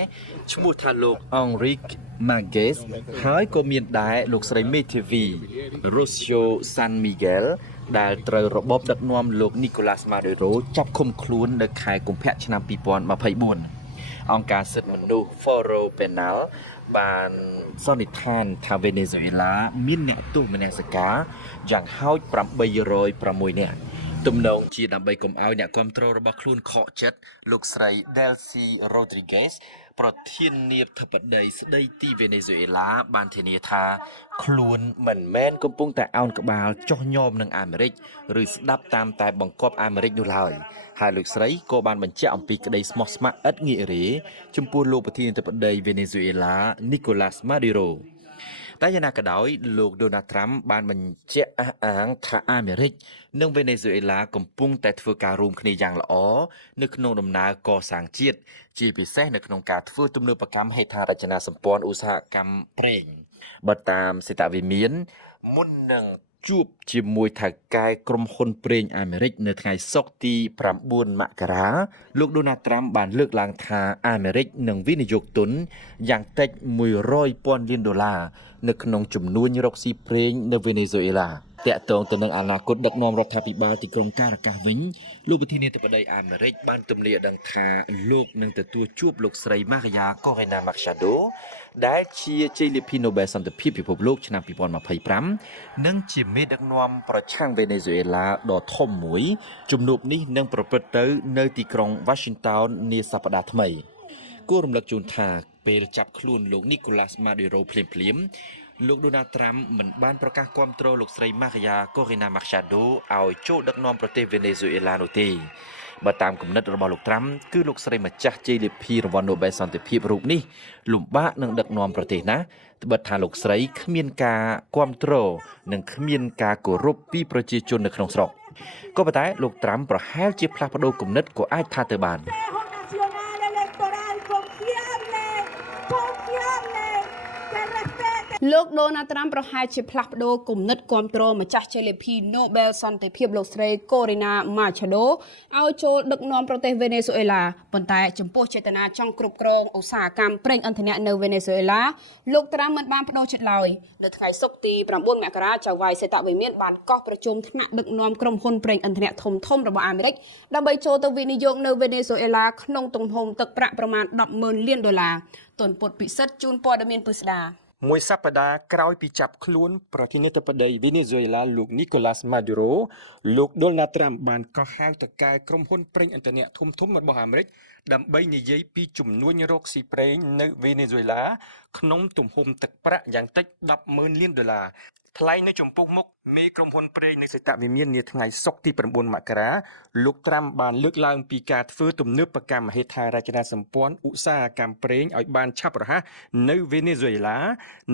ឈ្មោះថាលោក Enrique Maguez ហើយក៏មានដែរលោកស្រីមេធីវី Rocio San Miguel ដែលត្រូវរបបដឹកនាំលោក Nicolas Maduro ចាប់ឃុំខ្លួននៅខែកុម្ភៈឆ្នាំ2024អង្គការសិទ្ធិមនុស្ស Foro Penal បានសន្និដ្ឋានថាវេណេស៊ុយអេឡាមានអ្នកទោសមនសិការយ៉ាងហោច806នាក់ ទំនងជាដើម្បីកុំឲ្យអ្នកគ្រប់គ្រងរបស់ខ្លួនខកចិត្តលោកស្រី Delcy Rodriguez ប្រធានាធិបតីស្ដីទីវេណេស៊ុយអេឡាបានធានាថាខ្លួនមិនមែនកំពុងតែអោនក្បាលចុះញោមនឹងអាមេរិកឬស្ដាប់តាមតែបង្គាប់អាមេរិកនោះឡើយហើយលោកស្រីក៏បានបញ្ជាក់អំពីក្តីស្មោះស្ម័គ្រឥតងាករេចំពោះលោកប្រធានាធិបតីវេណេស៊ុយអេឡា Nicolas Maduro តែយ៉ាងណាក៏ដោយលោក Donald Trump បានបញ្ជាក់អះអាងថាអាមេរិកនិងវេណេស៊ុយអេឡាកំពុងតែធ្វើការរួមគ្នាយ៉ាងល្អនៅក្នុងដំណើរកសាងជាតិជាពិសេសនៅក្នុងការធ្វើទំនើបកម្មហេដ្ឋារចនាសម្ព័ន្ធឧស្សាហកម្មប្រេងបើតាមសេតវិមានមុននឹងជួបជាមួយថៅកែក្រុមហ៊ុនប្រេងអាមេរិកនៅថ្ងៃសុក្រទី9មករាលោក Donald Trump បានលើកឡើងថាអាមេរិកនឹងវិនិយោគទុនយ៉ាងតិច$100,000 លាននៅក្នុងជំនួញរកស៊ីប្រេងនៅវេណេស៊ុយអេឡាតាក់ទងទៅនឹងអនាគតដឹកនាំរដ្ឋាភិបាលទីក្រុងការ៉ាកាសវិញលោកប្រធានាធិបតីអាមេរិកបានទម្លាយដឹងថាលោកនឹងទទួលជួបលោកស្រី Maria Corina Machado ដែលជាជ័យលាភី Nobel សន្តិភាពពិភពលោកឆ្នាំ2025និងជាមេដឹកនាំប្រឆាំងវេណេស៊ុយអេឡាដ៏ធំមួយជំនួបនេះនឹងប្រព្រឹត្តទៅនៅទីក្រុង Washington នាសប្តាហ៍ថ្មីគួររំលឹកជូនថាពេលចាប់ខ្លួនលោក Nicolas Maduro ភ្លាមៗលោក Donald Trump មិនបានប្រកាសគាំទ្រលោកស្រី Maria Corina Machado ឲ្យចូលដឹកនាំប្រទេសវេណេស៊ុយអេឡានោះទេបើតាមគំនិតរបស់លោក Trump គឺលោកស្រីម្ចាស់ជ័យលាភីរង្វាន់ Nobel សន្តិភាពរូបនេះលំបាកនឹងដឹកនាំប្រទេសណាត្បិតថាលោកស្រីគ្មានការគាំទ្រនិងគ្មានការគោរពពីប្រជាជននៅក្នុងស្រុកក៏ប៉ុន្តែលោក Trump ប្រហែលជាផ្លាស់ប្ដូរគំនិតក៏អាចថាទៅបានលោក Donald Trump ប្រហែលជាផ្លាស់ប្ដូរគំនិតគាំទ្រម្ចាស់ជ័យលាភី Nobel សន្តិភាពលោកស្រី Corina Machado ឲ្យចូលដឹកនាំប្រទេសវេណេស៊ុយអេឡាប៉ុន្តែចំពោះចេតនាចង់គ្រប់គ្រងឧស្សាហកម្មប្រេងឥន្ធនៈនៅវេណេស៊ុយអេឡាលោក Trump មិនបានបដូរចិត្តឡើយនៅថ្ងៃសុក្រទី9មករាចៅហ្វាយសេតវិមានបានកោះប្រជុំថ្នាក់ដឹកនាំក្រុមហ៊ុនប្រេងឥន្ធនៈធំៗរបស់អាមេរិកដើម្បីចូលទៅវិនិយោគនៅវេណេស៊ុយអេឡាក្នុងទំហំទឹកប្រាក់ប្រមាណ$10,000 លានទុនពុតពិសិដ្ឋជូនព័ត៌មានពិស្ដាមួយសប្តាហ៍ក្រោយពីចាប់ខ្លួនប្រធានាធិបតីវេណេស៊ុយអេឡាលោក Nicolas Maduro លោក Donald Trump បានកោះហៅទៅកែក្រុមហ៊ុនប្រេងឥន្ធនៈធំៗរបស់អាមេរិកដើម្បីនិយាយពីជំនួញរកស៊ីប្រេងនៅវេណេស៊ុយអេឡាក្នុងទំហំទឹកប្រាក់យ៉ាងតិច$10,000 លានថ្លែងនៅចំពោះមុខមេក្រុមហ៊ុនប្រេងនៃសេតវិមាននាថ្ងៃសុក្រទី9មករាលោក Trump បានលើកឡើងពីការធ្វើទំនើបកម្មហេដ្ឋារចនាសម្ព័ន្ធឧស្សាហកម្មប្រេងឲ្យបានឆាប់រហ័សនៅវេណេស៊ុយអេឡា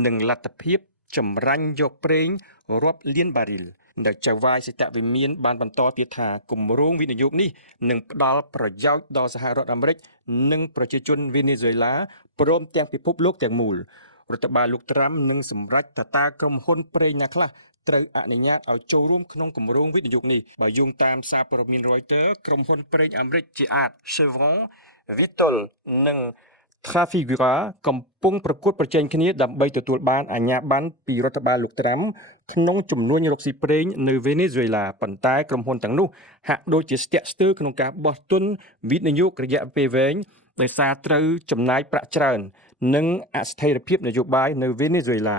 និងលទ្ធភាពចម្រាញ់យកប្រេងរាប់លានបារីលដែលចៅហ្វាយសេតវិមានបានបន្តទៀតថាគម្រោងវិនិយោគនេះនឹងផ្ដល់ប្រយោជន៍ដល់សហរដ្ឋអាមេរិកនិងប្រជាជនវេណេស៊ុយអេឡាព្រមទាំងពិភពលោកទាំងមូលរដ្ឋបាលលោក Trump នឹងសម្រេចថាតើក្រុមហ៊ុនប្រេងណាខ្លះត្រូវអនុញ្ញាតឲ្យចូលរួមក្នុងគម្រោងវិនិយោគនេះបើយោងតាមសារព័ត៌មាន Reuters ក្រុមហ៊ុនប្រេងអាមេរិកជាអាច Chevron, Vitol និង Trafigura កំពុងប្រកួតប្រជែងគ្នាដើម្បីទទួលបានអាជ្ញាប័ណ្ណពីរដ្ឋបាលលោក Trump ក្នុងជំនួញរកស៊ីប្រេងនៅវេណេស៊ុយអេឡាប៉ុន្តែក្រុមហ៊ុនទាំងនោះហាក់ដូចជាស្ទាក់ស្ទើរក្នុងការបោះទុនវិនិយោគរយៈពេលវែងដោយសារត្រូវចំណាយប្រាក់ច្រើននិងអស្ថិរភាពនយោបាយនៅវេណេស៊ុយអេឡា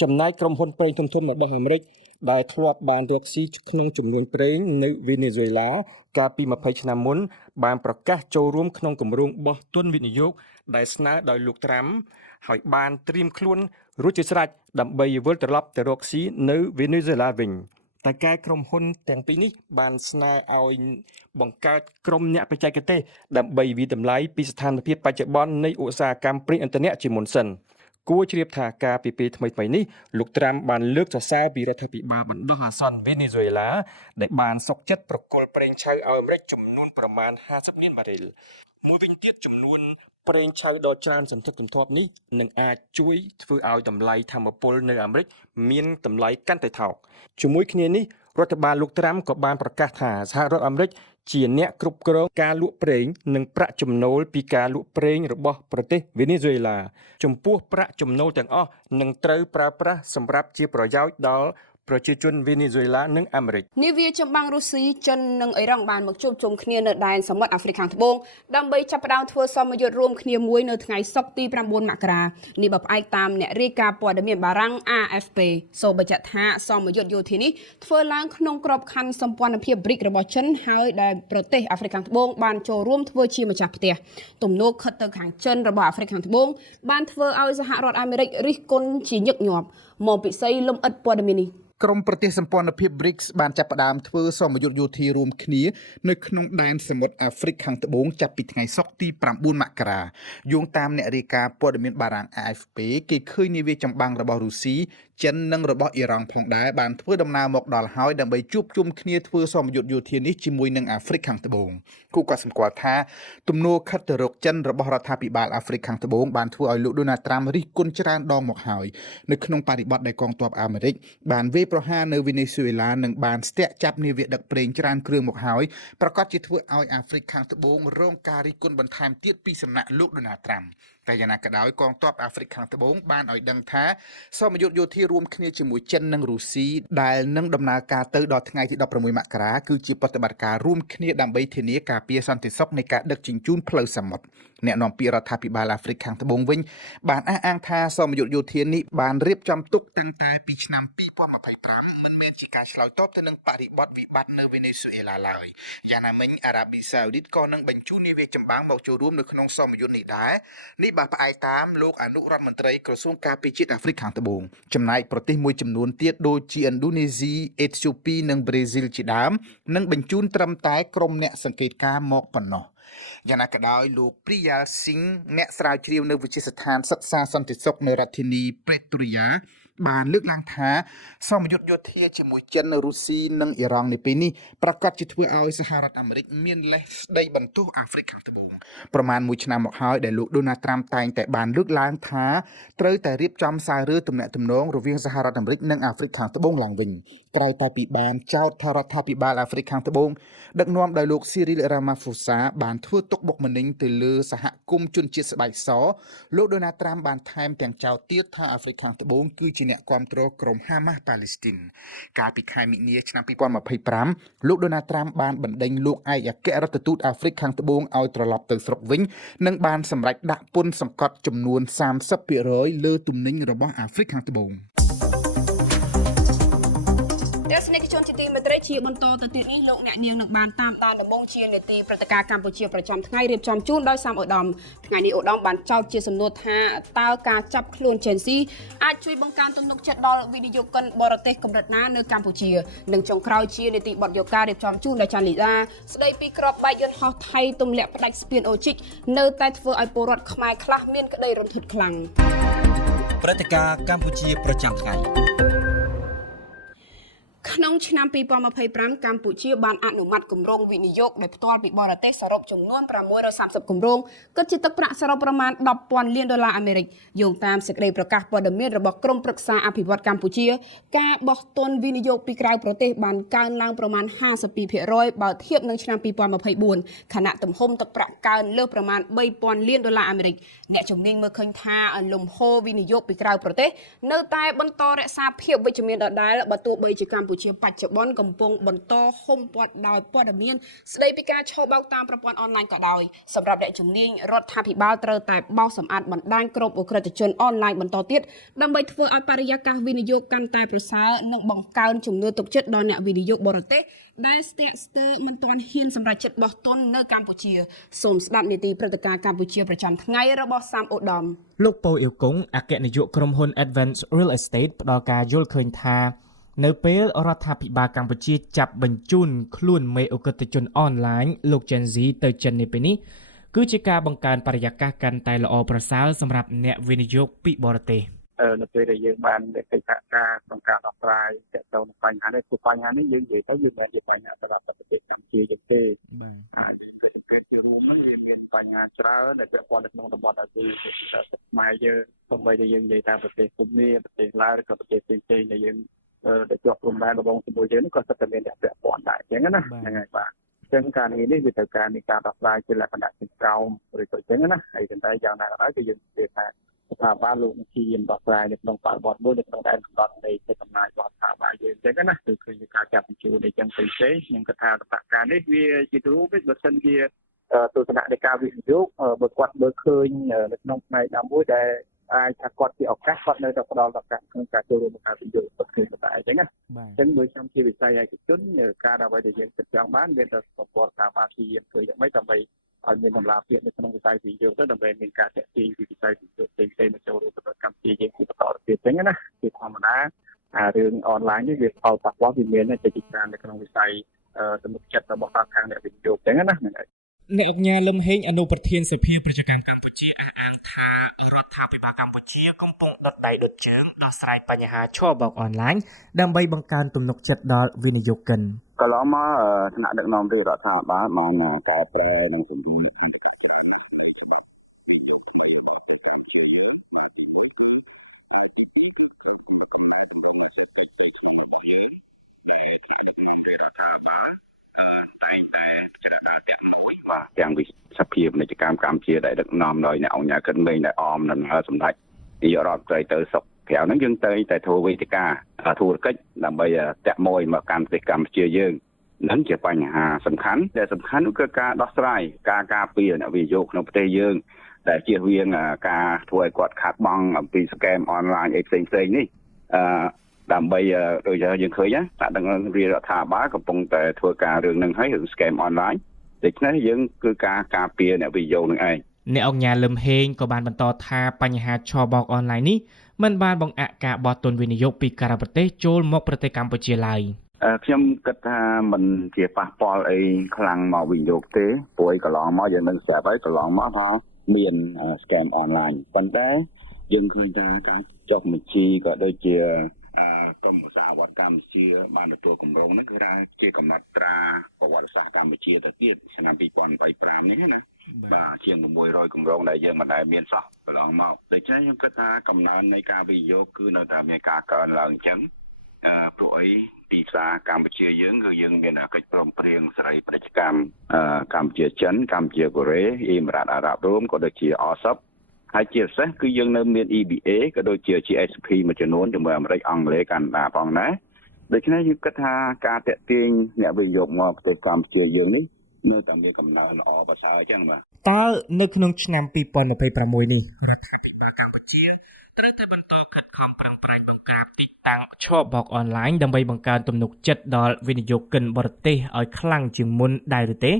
ចំណែកក្រុមហ៊ុនប្រេងធំៗរបស់អាមេរិកដែលធ្លាប់បានរកស៊ីក្នុងចំនួនប្រេងនៅវេណេស៊ុយអេឡាកាលពី20ឆ្នាំមុនបានប្រកាសចូលរួមក្នុងគម្រោងបោះទុនវិនិយោគដែលស្នើដោយលោក Trump ហើយបានត្រៀមខ្លួនរួចជាស្រេចដើម្បីវិលត្រឡប់ទៅរកស៊ីនៅវេណេស៊ុយអេឡាវិញតែកែក្រុមហ៊ុនទាំងពីរនេះបានស្នើឲ្យបង្កើតក្រុមអ្នកបច្ចេកទេសដើម្បីវិតម្លៃពីស្ថានភាពបច្ចុប្បន្ននៃឧស្សាហកម្មប្រេងឥន្ធនៈជាមុនសិនគួរជ្រាបថាការពីពេលថ្មីៗនេះលោក Trump បានលើកសរសើរពីរដ្ឋាភិបាលបណ្ដោះអាសន្នវេណេស៊ុយអេឡាដែលបានសុកចិត្តប្រគល់ប្រេងឆៅឲ្យអាមេរិកចំនួនប្រមាណ50លានបារីលមួយវិញទៀតចំនួនប្រេងឆៅដ៏ច្រើនសន្ធឹកសន្ធាប់នេះនឹងអាចជួយធ្វើឲ្យតម្លៃថាមពលនៅអាមេរិកមានតម្លៃកាន់តែថោកជាមួយគ្នានេះរដ្ឋបាលលោក Trump ក៏បានប្រកាសថាសហរដ្ឋអាមេរិកជាអ្នកគ្រប់គ្រងការលក់ប្រេងនិងប្រាក់ចំណូលពីការលក់ប្រេងរបស់ប្រទេសវេណេស៊ុយអេឡាចំពោះប្រាក់ចំណូលទាំងអស់នឹងត្រូវប្រើប្រាស់សម្រាប់ជាប្រយោជន៍ដល់ ប្រជាជនវេណេស៊ុយឡានិងអាមេរិក នាវាចម្បាំងរុស្ស៊ីចិននិងអ៊ីរ៉ង់បានមកជួបជុំគ្នានៅដែនសមុទ្រអាហ្វ្រិកខាងត្បូងដើម្បីចាប់ផ្ដើមធ្វើសមយុទ្ធរួមគ្នាមួយនៅថ្ងៃសុក្រទី9មករានេះបើផ្អែកតាមអ្នករាយការណ៍ព័ត៌មានបារាំង AFP សូមបញ្ជាក់ថាសមយុទ្ធយោធានេះធ្វើឡើងក្នុងក្របខ័ណ្ឌសម្ព័ន្ធភាព BRICS របស់ចិនហើយដែលប្រទេសអាហ្វ្រិកខាងត្បូងបានចូលរួមធ្វើជាម្ចាស់ផ្ទះទំនោរខិតទៅខាងចិនរបស់អាហ្វ្រិកខាងត្បូងបានធ្វើឲ្យសហរដ្ឋអាមេរិករិះគន់ជាញឹកញាប់មកពិសីលំអិតព័ត៌មាននេះ ក្រុមប្រទេសសម្ព័ន្ធភាព BRICS បានចាប់ផ្ដើមធ្វើសមយុទ្ធយោធារួមគ្នានៅក្នុងដែនសមុទ្រអាហ្វ្រិកខាងត្បូងចាប់ពីថ្ងៃសុក្រទី9មករាយោងតាមអ្នករាយការណ៍ព័ត៌មានបារាំង AFP គេឃើញនាវាចម្បាំងរបស់រុស្ស៊ីចិននិងរបស់អ៊ីរ៉ង់ផងដែរបានធ្វើដំណើរមកដល់ហើយដើម្បីជួបជុំគ្នាធ្វើសមយុទ្ធយោធានេះជាមួយនឹងអាហ្វ្រិកខាងត្បូងគូក៏សម្គាល់ថាទំនោរខិតទៅរកចិនរបស់រដ្ឋាភិបាលអាហ្វ្រិកខាងត្បូងបានធ្វើឲ្យលោកដូណាល់ត្រាំរិះគន់ច្រើនដងមកហើយនៅក្នុងបរិបទដែលកងទ័ពអាមេរិកបានវាយប្រហារនៅវេណេស៊ុយឡានិងបានស្ទាក់ចាប់នាវាដឹកប្រេងច្រើនគ្រឿងមកហើយប្រកាសជាធ្វើឲ្យអាហ្វ្រិកខាងត្បូងរងការរិះគន់បន្ថែមទៀតពីសំណាក់លោកដូណាល់ត្រាំតែយ៉ាងណាក៏ដោយកងទ័ពអាហ្វ្រិកខាងត្បូងបានឲ្យដឹងថាសមយុទ្ធយោធារួមគ្នាជាមួយចិននិងរុស្ស៊ីដែលនឹងដំណើរការទៅដល់ថ្ងៃទី16មករាគឺជាប្រតិបត្តិការរួមគ្នាដើម្បីធានាការពារសន្តិសុខនៃការដឹកជញ្ជូនផ្លូវសមុទ្រអ្នកនាំពាក្យរដ្ឋាភិបាលអាហ្វ្រិកខាងត្បូងវិញបានអះអាងថាសមយុទ្ធយោធានេះបានរៀបចំទុកតាំងតែពីឆ្នាំ2025មិនមែនជាការឆ្លើយតបទៅនឹងបរិបទវិបត្តិនៅវេណេស៊ុយឡាឡើយយ៉ាងណាមិញអារ៉ាប៊ីសាអូឌីតក៏នឹងបញ្ជូននាវាចម្បាំងមកចូលរួមនៅក្នុងសមយុទ្ធនេះដែរនេះបានផ្អែកតាមលោកអនុរដ្ឋមន្ត្រីក្រសួងការពារជាតិអាហ្វ្រិកខាងត្បូងចំណែកប្រទេសមួយចំនួនទៀតដូចជាឥណ្ឌូនេស៊ីអេត្យូពីនិងប្រេស៊ីលជាដើមនឹងបញ្ជូនត្រឹមតែក្រុមអ្នកសង្កេតការណ៍មកប៉ុណ្ណោះយ៉ាងណាក៏ដោយលោកព្រីយ៉ាល់ស៊ីងអ្នកស្រាវជ្រាវនៅវិទ្យាស្ថានសិក្សាសន្តិសុខនៅរដ្ឋធានីប្រេតូរីយ៉ាបានលើកឡើងថាសមយុទ្ធយោធាជាមួយចិនរុស្ស៊ីនិងអ៊ីរ៉ង់នៅពេលនេះប្រកាសជាធ្វើឲ្យសហរដ្ឋអាមេរិកមានលេសស្ដីបន្ទោសអាហ្វ្រិកខាងត្បូងប្រមាណ1ឆ្នាំមកហើយដែលលោកដូណាល់ត្រាំតែងតែបានលើកឡើងថាត្រូវតែរៀបចំសាររើទំនាក់ទំនងរវាងសហរដ្ឋអាមេរិកនិងអាហ្វ្រិកខាងត្បូងឡើងវិញក្រៅតែពីបានចោទថារដ្ឋាភិបាលអាហ្វ្រិកខាងត្បូងដឹកនាំដោយលោកស៊ីរីលរ៉ាម៉ាហ្វូសាបានធ្វើទុកបុកម្នេញទៅលើសហគមន៍ជនជាតិស្បែកសលោកដូណាល់ត្រាំបានថែមទាំងចោទទៀតថាអាហ្វ្រិកខាងត្បូងគឺជាអ្នកគាំទ្រក្រុមហាម៉ាស់ប៉ាឡេស្ទីនកាលពីខែមិនិនាឆ្នាំ2025លោកដូណាល់ត្រាំបានបណ្ដេញលោកឯកអគ្គរដ្ឋទូតអាហ្វ្រិកខាងត្បូងឲ្យត្រឡប់ទៅស្រុកវិញនិងបានសម្រេចដាក់ពន្ធសង្កត់ចំនួន 30% លើទំនិញរបស់អាហ្វ្រិកខាងត្បូងទស្សនិកជនជាទីមេត្រីជាបន្តទៅទៀតនេះលោកអ្នកនាងនឹងបានតាមដានដំណងជានេតិព្រឹត្តិការណ៍កម្ពុជាប្រចាំថ្ងៃរៀបចំជូនដោយសាមឧត្តមថ្ងៃនេះឧត្តមបានចោទជាសំណួរថាតើការចាប់ខ្លួនជេនស៊ីអាចជួយបង្កើនទំនុកចិត្តដល់វិនិយោគិនបរទេសកម្រិតណានៅកម្ពុជានិងចុងក្រោយជានេតិបទយកការរៀបចំជូនដោយចាន់លីដាស្ដីពីក្របបែកយន្តហោះថៃទម្លាក់ផ្ដាច់ស្ពានអូជីកនៅតែធ្វើឲ្យពលរដ្ឋខ្មែរខ្លះមានក្តីរន្ធត់ខ្លាំងព្រឹត្តិការណ៍កម្ពុជាប្រចាំថ្ងៃក្នុងឆ្នាំ2025កម្ពុជាបានអនុម័តគម្រោងវិនិយោគដោយផ្ទាល់ពីបរទេសសរុបចំនួន630គម្រោងគិតជាទឹកប្រាក់សរុបប្រមាណ$10,000 លានអាមេរិកយោងតាមសេចក្តីប្រកាសព័ត៌មានរបស់ក្រមប្រឹក្សាអភិវឌ្ឍកម្ពុជាការបោះទុនវិនិយោគពីក្រៅប្រទេសបានកើនឡើងប្រមាណ 52% បើធៀបនឹងឆ្នាំ2024ខណៈទំហំទឹកប្រាក់កើនលើសប្រមាណ$3,000 លានអាមេរិកអ្នកជំនាញមើលឃើញថាលំហូរវិនិយោគពីក្រៅប្រទេសនៅតែបន្តរក្សាភាពវិជ្ជមានដដែលបើទោះបីជាកម្ពុជាបច្ចុប្បន្នកំពុងបន្តហុំព័ទ្ធដោយព័ត៌មានស្ដីពីការឆបោកតាមប្រព័ន្ធអនឡាញក៏ដោយសម្រាប់អ្នកជំនាញរដ្ឋាភិបាលត្រូវតែបោសសម្អាតបណ្ដាញក្រុមអ ក្រិតជនអនឡាញបន្តទៀតដើម្បីធ្វើឲ្យបរិយាកាសវិនិយោគកាន់តែប្រសើរនិងបង្កើនជំនឿទុកចិត្តដល់អ្នកវិនិយោគបរទេសដែលស្ទាក់ស្ទើរមិនទាន់ហ៊ានសម្រេចចិត្តបោះទុននៅកម្ពុជាសូមស្ដាប់នីតិព្រឹត្តិការណ៍កម្ពុជាប្រចាំថ្ងៃរបស់សាមអូដាមលោកប៉ូអ៊ីវកុងអគ្គនាយកក្រុមហ៊ុន Advance Real Estate ផ្ដល់ការយល់ឃើញថានៅពេលរដ្ឋាភិបាលកម្ពុជាចាប់បញ្ជូនខ្លួនមេអ ក្រិតជនអនឡាញលោក Gen Z ទៅចិននេះពេលនេះគឺជាការបង្កើនបរិយាកាសកាន់តែល្អប្រសើរសម្រាប់អ្នកវិនិយោគពីបរទេសនៅពេលដែលយើងបានកិច្ចសហការក្នុងការដោះស្រាយទាក់ទងនឹងបញ្ហានេះគឺបញ្ហានេះយើងនិយាយទៅយើងមិនជាបញ្ហាសម្រាប់ប្រទេសកម្ពុជាទេហើយសេដ្ឋកិច្ចជារួមហ្នឹងវាមានបញ្ហាច្រើនដែលពាក់ព័ន្ធនៅក្នុងតំបន់អាស៊ីខ្មែរយើងសូម្បីតែយើងនិយាយថាប្រទេសភូមាប្រទេសឡាវឬក៏ប្រទេសផ្សេងៗដែលយើងដែលជាប់ព្រំដែនរបងជាមួយយើងនេះក៏សិតតែមានតែពាក់ព័ន្ធដែរអញ្ចឹងណាហ្នឹងហើយបាទអញ្ចឹងការងារនេះវាត្រូវការនៃការដោះស្រាយជាលក្ខណៈជាក្រោមឬក៏អញ្ចឹងណាហើយតែយ៉ាងណាក៏ដោយគឺយើងនិយាយថា ស្ថាប័នលោកជាមដោះស្រាយនៅក្នុងបរិបទមួយនៅក្នុងដែនកំណត់នៃសេចក្ដីរបស់ស្ថាប័នយើងអញ្ចឹងណាគឺឃើញការចាប់បញ្ជូនអីចឹងផ្សេងៗខ្ញុំគិតថាតបការនេះវាជាទូទៅបើសិនជាទស្សនៈនៃការវិនិយោគបើគាត់មើលឃើញនៅក្នុងផ្នែកណាមួយដែលអាចថាគាត់ជាឱកាសគាត់នៅតែផ្ដល់ឱកាសក្នុងការចូលរួមការវិនិយោគគាត់ឃើញតែអញ្ចឹងណាអញ្ចឹងបើខ្ញុំជាវិស័យឯកជនការអ្វីដែលយើងគិតចង់បានមានតែប្រព័ន្ធការបាទជាធ្វើយ៉ាងម៉េចដើម្បីឲ្យមានតម្លាភាពនៅក្នុងវិស័យវិនិយោគទៅដើម្បីមានការតាក់ទាញពីវិស័យវិនិយោគផ្សេងៗមកចូលរួមប្រទេសកម្ពុជាយើងជាបន្តទៅទៀតអញ្ចឹងណាជាធម្មតារឿងអនឡាញនេះវាផលប៉ះពាល់វាមានតែជាច្រើននៅក្នុងវិស័យទំនុកចិត្តរបស់ខាងអ្នកវិនិយោគអញ្ចឹងណាហ្នឹងហើយ អ្នកកញ្ញាលឹមហេងអនុប្រធានសភាប្រជាជនកម្ពុជាអះអាងថារដ្ឋាភិបាលកម្ពុជាកំពុងដុតដៃដុតជើងដោះស្រាយបញ្ហាឆបោកអនឡាញដើម្បីបង្កើនទំនុកចិត្តដល់វិនិយោគិន កន្លងមកថ្នាក់ដឹកនាំរាជរដ្ឋាភិបាលបានកែប្រែនិងជំរុញទាំងវិសភាពនៃកម្មកម្ពុជាដែលដឹកនាំដោយអ្នកអង្គការកិនមេងដែលអមដំណើរសម្ដេចនាយករដ្ឋមន្ត្រីទៅសុខក្រៅហ្នឹងយើងទៅតែធ្វើវេទិកាធុរកិច្ចដើម្បីតាក់មួយមកកម្មប្រទេសកម្ពុជាយើងនឹងជាបញ្ហាសំខាន់ដែលសំខាន់នោះគឺការដោះស្រាយការការពារអ្នកវិនិយោគក្នុងប្រទេសយើងដែលជៀសវាងការធ្វើឲ្យគាត់ខាតបង់អំពីស្កេមអនឡាញអីផ្សេងៗនេះដើម្បីដូចយើងឃើញថាដឹកនាំរាជរដ្ឋាភិបាលកំពុងតែធ្វើការរឿងហ្នឹងហើយរឿងស្កេមអនឡាញដូច្នេះយើងគឺការការពារអ្នកវិនិយោគនឹងឯង អ្នកអង្គការលឹមហេងក៏បានបន្តថាបញ្ហាឆបោកអនឡាញនេះមិនបានបង្អាក់ការបោះទុនវិនិយោគពីក្រៅប្រទេសចូលមកប្រទេសកម្ពុជាឡើយ ខ្ញុំគិតថាมันជាប៉ះពាល់អីខ្លាំងមកវិនិយោគទេព្រោះកន្លងមកយើងនឹងស្រាប់ហើយកន្លងមកថាមាន scam online ប៉ុន្តែយើងឃើញថាការចុះបញ្ជីក៏ដូចជាក្រុមប្រឹក្សាវត្តកម្ពុជាបានទទួលគម្រោងហ្នឹងគឺថាជាកំណត់ត្រាប្រវត្តិសាស្ត្រកម្ពុជាទៅទៀតឆ្នាំ2025នេះណាជាង600គម្រោងដែលយើងមិនដែលមានសោះកន្លងមកដូច្នេះខ្ញុំគិតថាកំណើននៃការវិនិយោគគឺនៅតែមានការកើនឡើងអញ្ចឹងព្រោះអីទីផ្សារកម្ពុជាយើងគឺយើងមានកិច្ចព្រមព្រៀងសេរីពាណិជ្ជកម្មកម្ពុជាចិនកម្ពុជាកូរ៉េអ៊ីមីរ៉ាតអារ៉ាប់រួមក៏ដូចជាអសបហើយជាពិសេសគឺយើងនៅមាន EBA ក៏ដូចជា GSP មួយចំនួនជាមួយអាមេរិកអង់គ្លេសកាណាដាផងដែរដូច្នេះយើងគិតថាការតាក់ទាញអ្នកវិនិយោគមកប្រទេសកម្ពុជាយើងនេះនៅតែមានកំណើនល្អប្រសើរអញ្ចឹងបាទ តើនៅក្នុងឆ្នាំ2026នេះរដ្ឋាភិបាលកម្ពុជាត្រូវតែបន្តខិតខំប្រឹងប្រែងបង្ក្រាបទីតាំងឆបោកអនឡាញដើម្បីបង្កើនទំនុកចិត្តដល់វិនិយោគិនបរទេសឲ្យខ្លាំងជាងមុនដែរឬទេ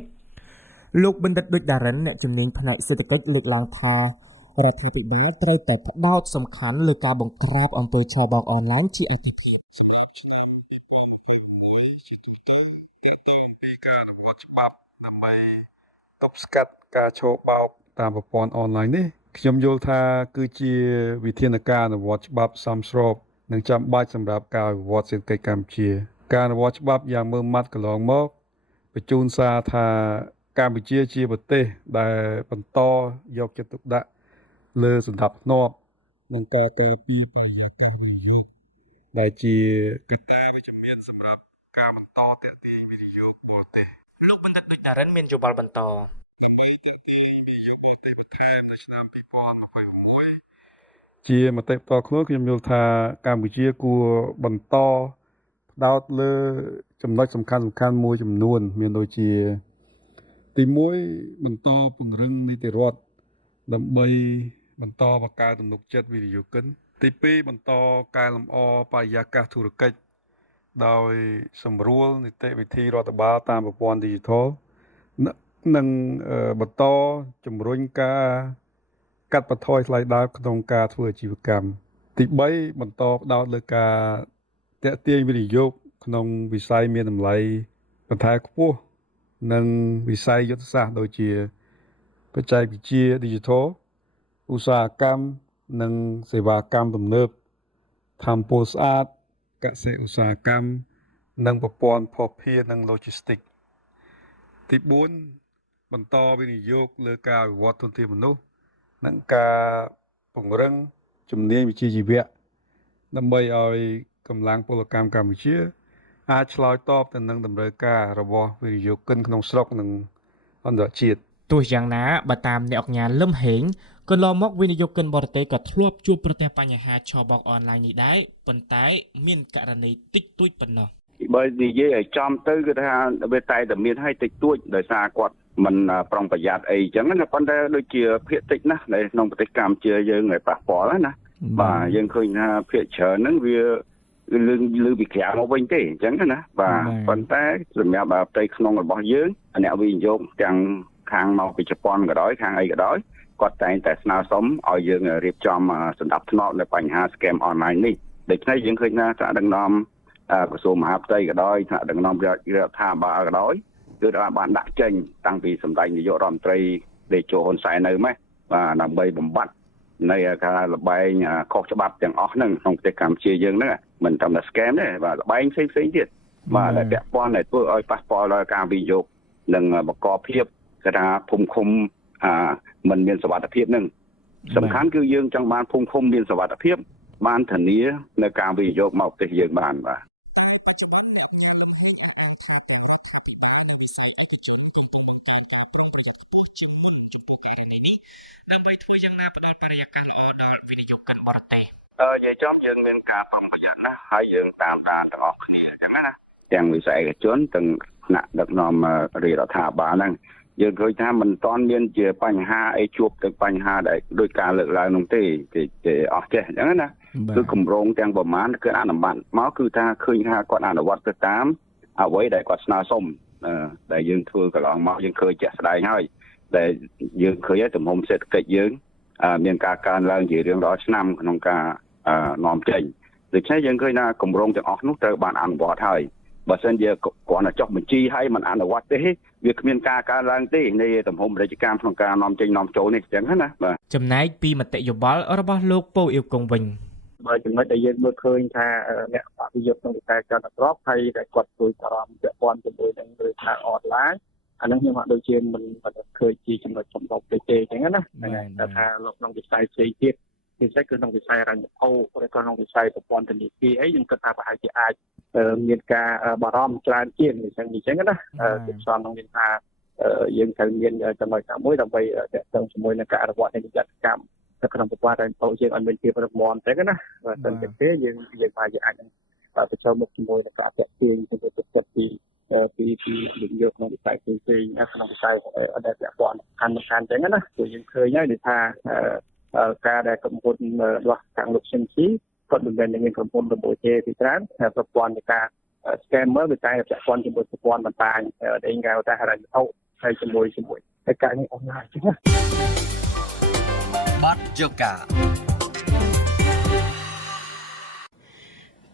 លោកបណ្ឌិតដូចដារិនអ្នកជំនាញផ្នែកសេដ្ឋកិច្ចលើកឡើងថារដ្ឋាភិបាលត្រូវតែផ្ដោតសំខាន់លើការបង្ក្រាបអំពើឆបោកអនឡាញជាអាទិភាពការរវត្តច្បាប់ដើម្បីទប់ស្កាត់ការឆបោកតាមប្រព័ន្ធអនឡាញនេះខ្ញុំយល់ថាគឺជាវិធានការអនុវត្តច្បាប់សមស្របនិងចាំបាច់សម្រាប់ការអនុវត្តសេដ្ឋកិច្ចកម្ពុជាការអនុវត្តច្បាប់យ៉ាងម៉ឺងម៉ាត់កន្លងមកបញ្ជូនសារថាកម្ពុជាជាប្រទេសដែលបន្តយកចិត្តទុកដាក់លើសណ្ដាប់ធ្នាប់និងការតពីបរិយាកាសវិនិយោគដែលជាកត្តាវិជ្ជមានសម្រាប់ការបន្តទាក់ទាញវិនិយោគបរទេស លោកបណ្ឌិតដូចដារិនមានយោបល់បន្ត ជាមតិផ្ទាល់ខ្លួនខ្ញុំយល់ថាកម្ពុជាគួរបន្តផ្ដោតលើចំណុចសំខាន់ៗមួយចំនួនមានដូចជាទី1បន្តពង្រឹងនីតិរដ្ឋដើម្បីបន្តបង្កើនទំនុកចិត្តវិនិយោគិនទី2បន្តកែលម្អបរិយាកាសធុរកិច្ចដោយសម្រួលនីតិវិធីរដ្ឋបាលតាមប្រព័ន្ធ Digital និងបន្តជំរុញការកាត់បន្ថយថ្លៃដើមក្នុងការធ្វើអាជីវកម្មទី3បន្តផ្ដោតលើការតាក់ទាញវិនិយោគក្នុងវិស័យមានតម្លៃបន្ថែមខ្ពស់និងវិស័យយុទ្ធសាស្ត្រដូចជាបច្ចេកវិទ្យា Digital ឧស្សាហកម្មនិងសេវាកម្មទំនើបថាមពលស្អាតកសិឧស្សាហកម្មនិងប្រព័ន្ធភស្តុភារនិង Logistics ទី4បន្តវិនិយោគលើការវិវត្តធនធានមនុស្សនិងការពង្រឹងជំនាញវិជ្ជាជីវៈដើម្បីឲ្យកម្លាំងពលកម្មកម្ពុជាអាចឆ្លើយតបទៅនឹងតម្រូវការរបស់វិនិយោគិនក្នុងស្រុកនិងអន្តរជាតិ ទោះយ៉ាងណាបើតាមអ្នកអង្គការលឹមហេងកន្លងមកវិនិយោគិនបរទេសក៏ធ្លាប់ជួបប្រទះបញ្ហាឆបោកអនឡាញនេះដែរប៉ុន្តែមានករណីតិចតួចប៉ុណ្ណោះបើនិយាយឲ្យចំទៅគឺថាវាតែមានឲ្យតិចតួចដោយសារគាត់មិនប្រុងប្រយ័ត្នអីចឹងណាប៉ុន្តែដូចជាភាគតិចណាស់នៅក្នុងប្រទេសកម្ពុជាយើងឲ្យប៉ះពាល់ណាបាទយើងឃើញថាភាគច្រើនហ្នឹងវាលើពីក្រៅមកវិញទេអញ្ចឹងណាបាទប៉ុន្តែសម្រាប់ផ្ទៃក្នុងរបស់យើងអ្នកវិនិយោគទាំងខាងមកពីជប៉ុនក៏ដោយខាងអីក៏ដោយគាត់តែងតែស្នើសុំឲ្យយើងរៀបចំសម្ដាប់ធ្នាប់នៅបញ្ហា scam online នេះដូច្នេះយើងឃើញថាថ្នាក់ដឹកនាំក្រសួងមហាផ្ទៃក៏ដោយថ្នាក់ដឹកនាំរដ្ឋាភិបាលក៏ដោយគឺបានដាក់ចេញតាំងពីសម្ដេចនាយករដ្ឋមន្ត្រីដេជោហ៊ុនសែននៅម៉េះបាទដើម្បីបំបត្តិនៃការលបែងខុសច្បាប់ទាំងអស់ហ្នឹងក្នុងប្រទេសកម្ពុជាយើងហ្នឹងមិនត្រឹមតែ scam ទេបាទលបែងផ្សេងទៀតបាទដែលពាក់ព័ន្ធដែលធ្វើឲ្យប៉ះពាល់ដល់ការវិនិយោគនិងបង្កភាពគេថាភូមិឃុំមិនមានសុវត្ថិភាពហ្នឹងសំខាន់គឺយើងចង់បានភូមិឃុំមានសុវត្ថិភាពបានធានានៅការវិនិយោគមកប្រទេសយើងបានបាទដើម្បីធ្វើយ៉ាងណាផ្ដល់បរិយាកាសល្អដល់វិនិយោគិនបរទេសនិយាយចំយើងមានការប្រុងប្រយ័ត្នណាស់ហើយយើងតាមដានទាំងអស់គ្នាអញ្ចឹងណាទាំងវិស័យឯកជនទាំងថ្នាក់ដឹកនាំរាជរដ្ឋាភិបាលហ្នឹងយើងឃើញថាមិនតាន់មានជាបញ្ហាអីជួបទៅបញ្ហាដែលដោយការលើកឡើងនោះទេអស់ចេះអញ្ចឹងណាគឺគម្រោងទាំងប្រមាណគឺអនុម័តមកគឺថាឃើញថាគាត់អនុវត្តទៅតាមអ្វីដែលគាត់ស្នើសុំដែលយើងធ្វើកន្លងមកយើងឃើញជាក់ស្ដែងហើយដែលយើងឃើញឲ្យទំហំសេដ្ឋកិច្ចយើងមានការកើនឡើងជារៀងរាល់ឆ្នាំក្នុងការនាំចេញដូច្នេះយើងឃើញថាគម្រោងទាំងអស់នោះត្រូវបានអនុវត្តហើយបើសិនជាគ្រាន់តែចុះបញ្ជីឲ្យមិនអនុវត្តទេវាគ្មានការកើនឡើងទេនៃទំហំពាណិជ្ជកម្មក្នុងការនាំចេញនាំចូលនេះអញ្ចឹងណាបាទចំណែកពីមតិយោបល់របស់លោកពូអ៊ីវកុងវិញបើចំណុចដែលយើងមើលឃើញថាអ្នកបរិយាក្នុងវិស័យចលនាទ្រព្យហើយដែលគាត់ជួយអារម្មណ៍ពាក់ព័ន្ធជាមួយនឹងឬថាអនឡាញអានេះខ្ញុំអត់ដូចជាមិនឃើញជាចំណុចចម្បងទេអញ្ចឹងណាតែថាលោកក្នុងវិស័យផ្សេងទៀតពិសេសគឺក្នុងវិស័យរញ្ញភោគឬក៏ក្នុងវិស័យប្រព័ន្ធធនាគារអីខ្ញុំគិតថាប្រហែលជាអាចមានការបារម្ភច្រើនជាងអញ្ចឹងណាគឺផ្សំក្នុងមានថាយើងត្រូវមានចំណុចមួយដើម្បីតេស្តជាមួយនឹងការអនុវត្តនៃនីតិកម្មនៅក្នុងប្រព័ន្ធរញ្ញភោគយើងអត់មានភាពរឹងមាំទេណាបើមិនទេយើងអាចប្រឈមមុខជាមួយនឹងការតាក់ទាញទៅទឹកចិត្តពីវិនិយោគក្នុងវិស័យផ្សេងក្នុងវិស័យដែលពាក់ព័ន្ធខាងអញ្ចឹងណាគឺយើងឃើញហើយថាការដែលក្រុមហ៊ុនរបស់ខាងលោកស៊ិនស៊ីគាត់មិនមែនមានក្រុមហ៊ុនរបស់ទេពីច្រើនប្រព័ន្ធនៃការ scammer វាតែពាក់ព័ន្ធជាមួយប្រព័ន្ធបណ្ដាញដែលគេហៅថាហិរញ្ញវត្ថុហើយជាមួយតែការនេះអនឡាញចឹងណាបាត់យូកា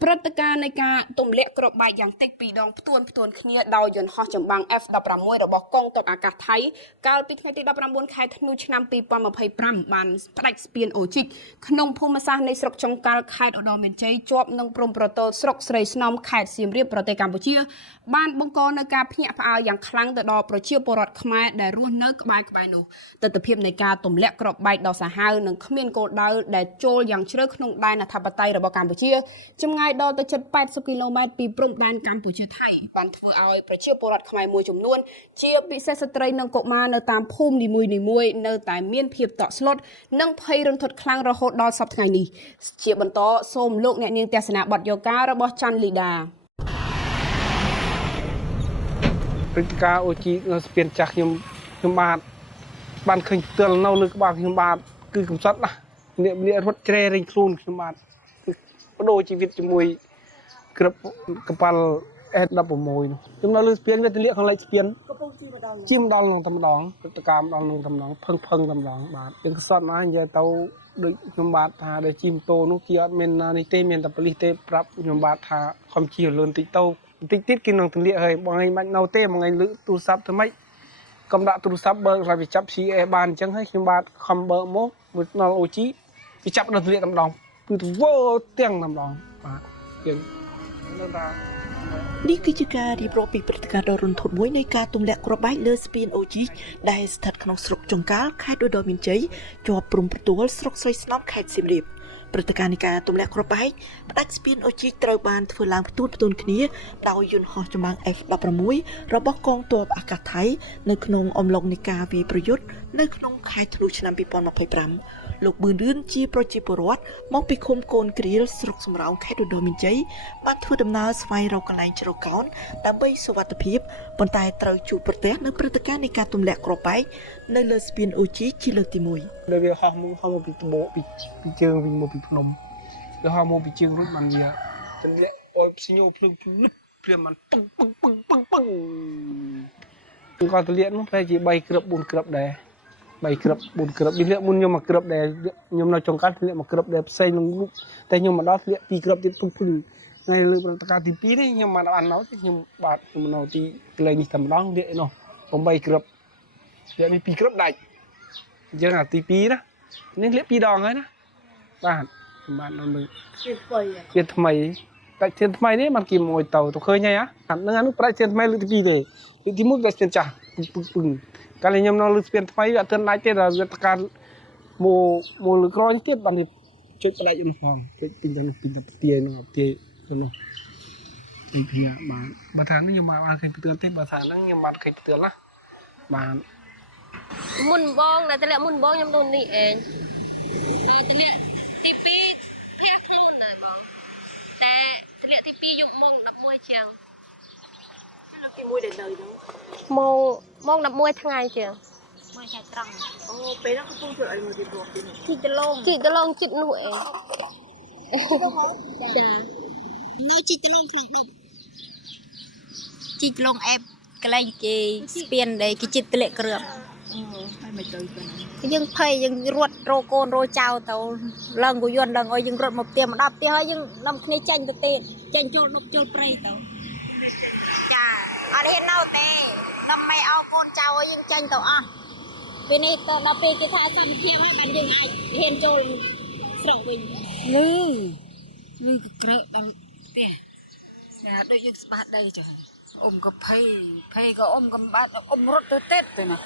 ព្រឹត្តិការណ៍នៃការទម្លាក់គ្រាប់បែកយ៉ាងតិច2ដងផ្ទួនគ្នាដោយយន្តហោះចម្បាំង F-16 របស់កងទ័ពអាកាសថៃកាលពីថ្ងៃទី19ខែធ្នូឆ្នាំ2025បានផ្ដាច់ស្ពានអូជីកក្នុងភូមិសាស្ត្រនៃស្រុកចុងកាល់ខេត្តឧត្តរមានជ័យជាប់នឹងព្រំប្រទល់ស្រុកស្រីស្នំខេត្តសៀមរាបប្រទេសកម្ពុជាបានបង្កនៅការភ្ញាក់ផ្អើលយ៉ាងខ្លាំងទៅដល់ប្រជាពលរដ្ឋខ្មែរដែលរស់នៅក្បែរនោះទស្សនវិជ្ជានៃការទម្លាក់គ្រាប់បែកដ៏សាហាវនិងគ្មានគោលដៅដែលចូលយ៉ាងជ្រៅក្នុងដែនអធិបតេយ្យរបស់កម្ពុជាចម្ងាយដល់ទៅជិត80គីឡូម៉ែត្រពីព្រំដែនកម្ពុជាថៃបានធ្វើឲ្យប្រជាពលរដ្ឋខ្មែរមួយចំនួនជាពិសេសស្ត្រីនិងកុមារនៅតាមភូមិនីមួយៗនៅតែមានភាពតក់ស្លុតនិងភ័យរន្ធត់ខ្លាំងរហូតដល់សប្តាហ៍ថ្ងៃនេះជាបន្តសូមលោកអ្នកនាងទស្សនាបទយោការរបស់ច័ន្ទលីដាព្រឹត្តិការណ៍អូជីនៅស្ពានចាស់ខ្ញុំបានឃើញផ្ទាល់នៅលើក្បាលខ្ញុំបាទគឺកំសត់ណាស់អ្នករត់ជ្រែរែងខ្លួនខ្ញុំបាទបដូរជីវិតជាមួយក្របកប៉ាល់ S16 នោះខ្ញុំនៅលើស្ពានវាទម្លាក់ខាងលិចស្ពានកំពុងជិះម្ដងនឹងតែម្ដងព្រឹត្តិការណ៍ម្ដងនឹងតែម្ដងផឹងតែម្ដងបាទយើងកំសត់ណាស់និយាយទៅដូចខ្ញុំបាទថាដែលជិះម៉ូតូនោះគេអត់មាននេះទេមានតែប៉ូលីសទេប្រាប់ខ្ញុំបាទថាខំជិះលឿនតិចទៅបន្តិចទៀតគេនឹងទម្លាក់ហើយបងឯងមិននៅទេបងឯងលើទូរស័ព្ទទៅម៉េចកុំដាក់ទូរស័ព្ទបើឲ្យវាចាប់ CA បានអញ្ចឹងហើយខ្ញុំបាទខំបើកមកវាដល់អូជីវាចាប់ដល់ទម្លាក់តែម្ដងគឺទៅវល់ទាំងតែម្ដងបាទយើងនៅថានេះគឺជាការរៀបរាប់ពីព្រឹត្តិការណ៍ដ៏រន្ធត់មួយនៃការទម្លាក់គ្រាប់បែកលើស្ពានអូជីដែលស្ថិតក្នុងស្រុកចុងកាល់ខេត្តឧត្តរមានជ័យជាប់ព្រំប្រទល់ស្រុកស្រីស្នំខេត្តសៀមរាប ព្រឹត្តិការណ៍នៃការទម្លាក់គ្រាប់បែកផ្ដាច់ស្ពានអូជីត្រូវបានធ្វើឡើងផ្ទួនគ្នាដោយយន្តហោះចម្បាំង F-16 របស់កងទ័ពអាកាសថៃនៅក្នុងអំឡុងនៃការវាយប្រយុទ្ធនៅក្នុងខែធ្នូឆ្នាំ2025លោកប៊ឿនរឿនជាប្រជាពលរដ្ឋមកពីឃុំកូនគ្រៀលស្រុកសំរោងខេត្តឧត្តរមានជ័យបានធ្វើដំណើរស្វែងរកកន្លែងជ្រកកោនដើម្បីសុវត្ថិភាពប៉ុន្តែត្រូវជួបប្រទះនៅព្រឹត្តិការណ៍នៃការទម្លាក់គ្រាប់បែកនៅលើស្ពានអូជីជាលើកទី1ដោយវាហោះមកពីត្បូងពីជើងវិញមកពីភ្នំវាហោះមកពីជើងរួចបានវាទម្លាក់អោយផ្សញោភ្លើងភ្លឹបព្រាមបានពឹងគាត់ទម្លាក់នោះប្រហែលជា3គ្រាប់4គ្រាប់ដែរ3គ្រាប់4គ្រាប់វាលាក់មុនខ្ញុំមកគ្រាប់ដែរខ្ញុំនៅចុងកាត់លាក់មកគ្រាប់ដែរផ្សេងនឹងរូបតែខ្ញុំមកដល់លាក់2គ្រាប់ទៀតពុះថ្ងៃលើព្រឹត្តិការណ៍ទី2នេះខ្ញុំបាននៅទេខ្ញុំបាទខ្ញុំនៅទីកន្លែងនេះតែម្ដងលាក់ឯនោះ8គ្រាប់លាក់នេះ2គ្រាប់ដាច់អញ្ចឹងអាទី2ណានេះលាក់2ដងហើយណាបាទបាននៅនឹងជាថ្មីតែជាថ្មីនេះมันគេមួយទៅឃើញហើយហ្នឹងអានោះប្រាច់ជាថ្មីលើកទី2ទេលើកទី1វាស្ពានចាស់ពឹងកាលខ្ញុំនៅលើស្ពានថ្មីវាអត់ទាន់ដាច់ទេដល់វាការមកលើក្រោយទៀតបានចុចផ្ដាច់នោះផងចុចពីទៅពីទៅទាយនោះទាយទៅនោះពីព្រាបានបើថានេះខ្ញុំបានឃើញផ្ទឿនទេបើថាហ្នឹងខ្ញុំបានឃើញផ្ទឿនណាបានមុនបងតែតម្លាក់មុនបងខ្ញុំទៅនេះឯងតម្លាក់ទី2ភះខ្លួនដែរបងតែតម្លាក់ទី2យប់ម៉ោង11ជាងលើកទី1ដែលនៅហ្នឹងម៉ោង11ថ្ងៃជាងមួយខែត្រង់អូពេលហ្នឹងកំពុងធ្វើអីមួយទីព្រោះជីកដលងជីកនោះឯងចានៅជីកដលងក្នុងដុំជីកដលងអេបកន្លែងគេស្ពានដែលគេជិតតម្លាក់គ្រឿងហើយមិនទៅទៅយើងភ័យយើងរត់រកកូនរកចៅទៅឡើងគយន្តឡើងឲ្យយើងរត់មកផ្ទះមកដល់ផ្ទះហើយយើងនាំគ្នាចាញ់ទៅទេចាញ់ចូលដប់ចូលព្រៃទៅចាអត់ហ៊ាននៅទេដើម្បីឲ្យកូនចៅឲ្យយើងចាញ់ទៅអស់ពេលនេះទៅដល់ពេលគេថាសន្តិភាពហើយបានយើងអាចហ៊ានចូលស្រុកវិញនេះក្រឹកដល់ផ្ទះចាដូចយើងស្បាត់ដីចុះអ៊ំក៏ភ័យក៏អ៊ំក៏បាត់អ៊ំរត់ទៅទេទៅណា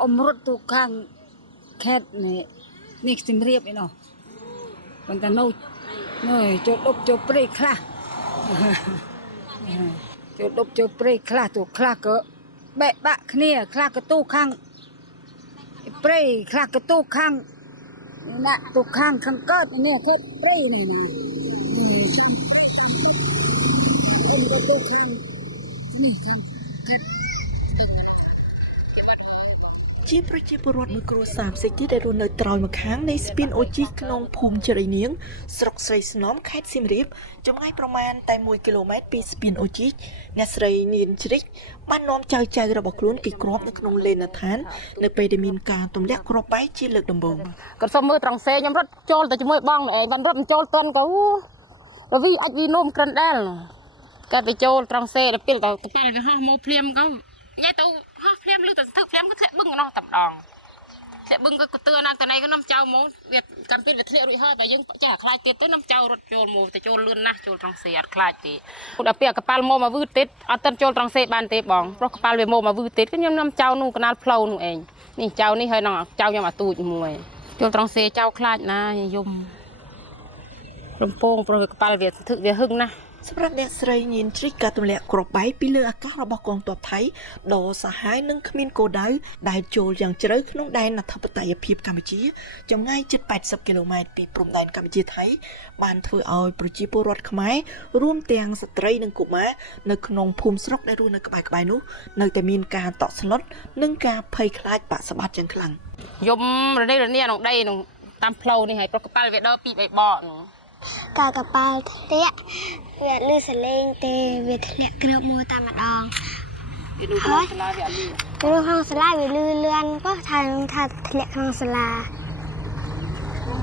អ៊ំរត់ទៅខាងខេត្តនេះស្ទឹងរៀបឯនោះប៉ុន្តែនៅចូលដប់ចូលព្រៃខ្លះចូលដប់ចូលព្រៃខ្លះទៅខ្លះក៏បែកបាក់គ្នាខ្លះក៏ទូខាងព្រៃខ្លះក៏ទូខាងណាក់ទូខាងកើតនេះគឺព្រៃនេះណាចាំអ៊ំទៅខាងនេះខាងជាប្រជាពលរដ្ឋមួយគ្រួសារផ្សេងទៀតដែលរស់នៅត្រើយម្ខាងនៃស្ពានអូជីក្នុងភូមិជ្រៃនាងស្រុកស្រីស្នំខេត្តសៀមរាបចម្ងាយប្រមាណតែ1គីឡូម៉ែត្រពីស្ពានអូជីអ្នកស្រីនាងជ្រិចបាននាំចៅរបស់ខ្លួនពីគ្រាប់នៅក្នុងលេនដ្ឋាននៅពេលដែលមានការទម្លាក់គ្រាប់បែកជាលើកដំបូងគាត់សុំមើលត្រង់សេខ្ញុំរត់ចូលទៅជាមួយបងឯងបានរត់ចូលតន់ក៏រវីអាចវីនោមក្រិនដែរគាត់ទៅចូលត្រង់សេដល់ពេលទៅប៉ាល់វាហោះមកភ្លាមក៏ញ៉ៃទៅហោះភ្លាមលឺទៅទឹកភ្លាមក៏ធ្លាក់បឹងនោះតែម្ដងធ្លាក់បឹងក៏ទឿណាទៅណៃក៏នាំចៅមកវាកាន់ពេលវាធ្លាក់រួចហើយតែយើងចេះអាខ្លាចទៀតទៅនាំចៅរត់ចូលមកទៅចូលលឿនណាស់ចូលត្រង់សេអត់ខ្លាចទេដល់ពេលកប៉ាល់មកវឺទៀតអត់ទៅចូលត្រង់សេបានទេបងព្រោះកប៉ាល់វាមកវឺទៀតខ្ញុំនាំចៅនោះកណ្ដាលផ្លូវនោះឯងនេះចៅនេះហើយនឹងចៅខ្ញុំអាទូចមួយចូលត្រង់សេចៅខ្លាចណាយំរំពងព្រោះកប៉ាល់វាទឹកវាហឹងណាស់សម្រាប់អ្នកស្រីញៀនជ្រិចការទម្លាក់គ្រាប់បែកពីលើអាកាសរបស់កងទ័ពថៃដ៏សាហាវនិងគ្មានគោលដៅដែលចូលយ៉ាងជ្រៅក្នុងដែនអធិបតេយ្យភាពកម្ពុជាចម្ងាយជិត80គីឡូម៉ែត្រពីព្រំដែនកម្ពុជាថៃបានធ្វើឲ្យប្រជាពលរដ្ឋខ្មែររួមទាំងស្ត្រីនិងកុមារនៅក្នុងភូមិស្រុកដែលរស់នៅក្បែរៗនោះនៅតែមានការតក់ស្លុតនិងការភ័យខ្លាចបាក់ស្បាត់យ៉ាងខ្លាំងយំរនេះក្នុងដីក្នុងតាមផ្លូវនេះហើយព្រោះកប៉ាល់វាដើរពី3បកនោះកាកប៉ាល់ធ្លាក់វាលឺសលេងទេវាធ្លាក់គ្រាប់មួយតែម្ដងវាលឺក្នុងសាលាវាអត់លឺក្នុងសាលាវាលឺលឿនក៏ថាធ្លាក់ក្នុងសាលា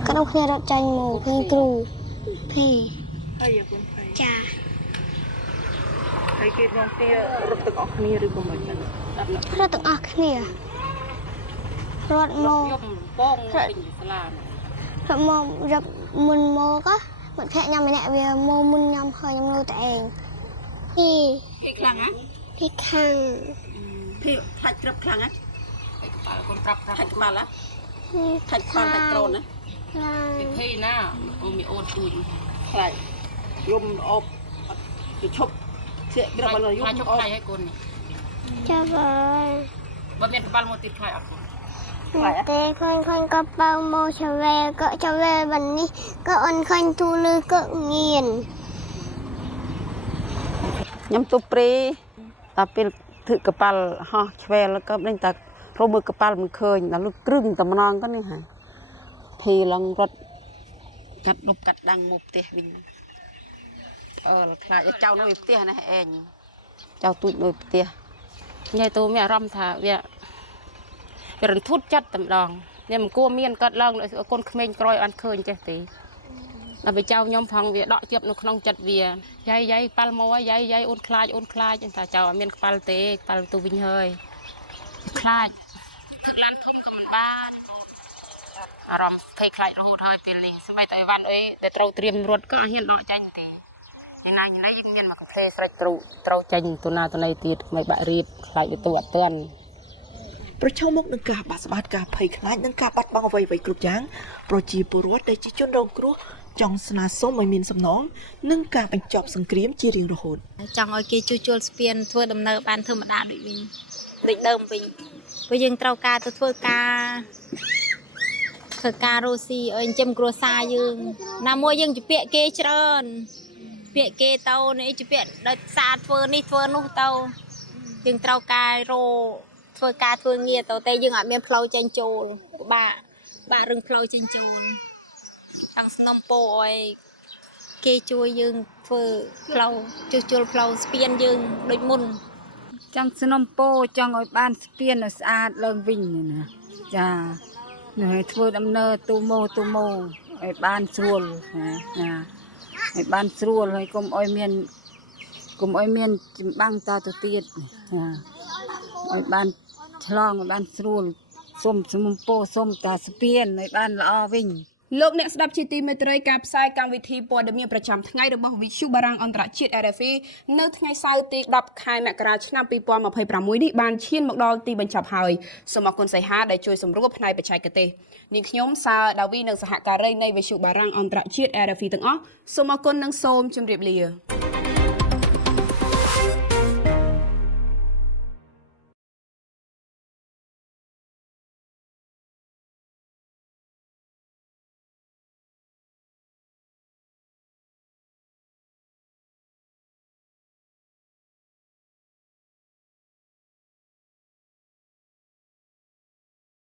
ក៏ដូចគ្នារត់ចាញ់មកឃើញគ្រូភីហើយគុណភីចាហើយគេនាំគ្នារត់ទាំងអស់គ្នាឬក៏មិនដឹងរត់ទាំងអស់គ្នារត់មកយំពងពេញសាលារត់មករាប់មុនមកក៏មិត្តភក្តិខ្ញុំម្នាក់វាមកមុនខ្ញុំហើយខ្ញុំនៅតែឯងភីខ្លាំងហ៎ភីខាងភីថាច់ក្រឹបខ្លាំងហ៎កប៉ាល់កូនប្រាប់ថាច់ក្បាលហ៎ថាច់ក្បាលថាច់ដ្រូនណា ខ្លាច ភ័យណាអូមីអូនទួយ ខ្លាចយំអបទៅឈប់ធាក់ក្រឹបយំ ជប់ខ្លាចឲ្យកូននេះ ចាប់ហើយ បើមានក្បាលមកទៀតខ្លាចអត់ តែឃើញក៏បើមកឆ្វែក៏ឆ្វែวันนี้ក៏អូនឃើញទូលឺក៏ងៀន ខ្ញុំទុព្រៃតែពេលធ្វើកប៉ាល់ហោះឆ្វែលក៏ដេញតែរមើលកប៉ាល់មិនឃើញដល់លុគ្រឹងតែម្ដងក៏នេះហើយភីឡងរត់កាត់ដប់កាត់ដាំងមកផ្ទះវិញខ្លាចចៅនៅផ្ទះនេះឯងចៅទូចនៅផ្ទះញ៉ៃតូមានអារម្មណ៍ថាវារន្ធត់ចិត្តតែម្ដងនេះមិនគួរមានកើតឡើងដោយកូនក្មេងក្រោយបានឃើញចេះទេដល់ពេលចៅខ្ញុំផងវាដកជាប់នៅក្នុងចិត្តវាយាយប៉ាល់មកយាយអូនខ្លាចថាចៅអត់មានក្បាលទេក្បាលទៅវិញហើយខ្លាចឡានធំក៏មិនបានអារម្មណ៍ភ័យខ្លាចរហូតហើយពេលនេះស្បែកតែអីវ៉ាន់អីដែលត្រូវត្រៀមរត់ក៏អត់ហ៊ានដកចាញ់ទេយ៉ាងណាយើងមានមកកំភ្លេស្រេចត្រូវចាញ់ទៅណាទៅណីទៀតមិនបាក់រៀបខ្លាចវាទៅអត់ទាន់ ប្រឈមមុខនឹងការបាក់ស្បាតការភ័យខ្លាចនិងការបាត់បង់អ្វីៗគ្រប់យ៉ាងប្រជាពលរដ្ឋដែលជាជនរងគ្រោះចង់ស្នើសុំឲ្យមានសំណងនិងការបញ្ចប់សង្គ្រាមជារៀងរហូត ចង់ឲ្យគេជួសជុលស្ពានធ្វើដំណើរបានធម្មតាដូចវិញដូចដើមវិញព្រោះយើងត្រូវការទៅធ្វើការរស់ស៊ីឲ្យចិញ្ចឹមគ្រួសារយើងណាមួយយើងជាពាក្យគេច្រើនពាក្យគេទៅនេះជាពាក្យដោយសារធ្វើនេះធ្វើនោះទៅយើងត្រូវការធ្វើការធ្វើងារទៅតែយើងអត់មានផ្លូវចេញចូលបាក់រឹងផ្លូវចេញចូលតាំងស្នំពោឲ្យគេជួយយើងធ្វើផ្លូវជួសជុលផ្លូវស្ពានយើងដូចមុន ចង់สนំពោចង់ឲ្យបានស្ពានឲ្យស្អាតឡើងវិញណាចាឲ្យធ្វើដំណើរទូម៉ូឲ្យបានស្រួលណាឲ្យបានស្រួលហើយកុំឲ្យមានចម្បាំងតទៅទៀតណាឲ្យបានឆ្លងឲ្យបានស្រួលសុំสนំពោសុំតាស្ពានឲ្យបានល្អវិញ លោកអ្នកស្ដាប់ជាទីមេត្រីការផ្សាយកម្មវិធីព័ត៌មានប្រចាំថ្ងៃរបស់វិទ្យុបារាំងអន្តរជាតិ RFI នៅថ្ងៃសៅរ៍ទី 10 ខែមករាឆ្នាំ 2026 នេះបានឈានមកដល់ទីបញ្ចប់ហើយសូមអរគុណសីហាដែលជួយសម្រួលផ្នែកបច្ចេកទេសនាងខ្ញុំសាដាវីនិងសហការីនៃវិទ្យុបារាំងអន្តរជាតិ RFI ទាំងអស់សូមអរគុណនិងសូមជម្រាបលា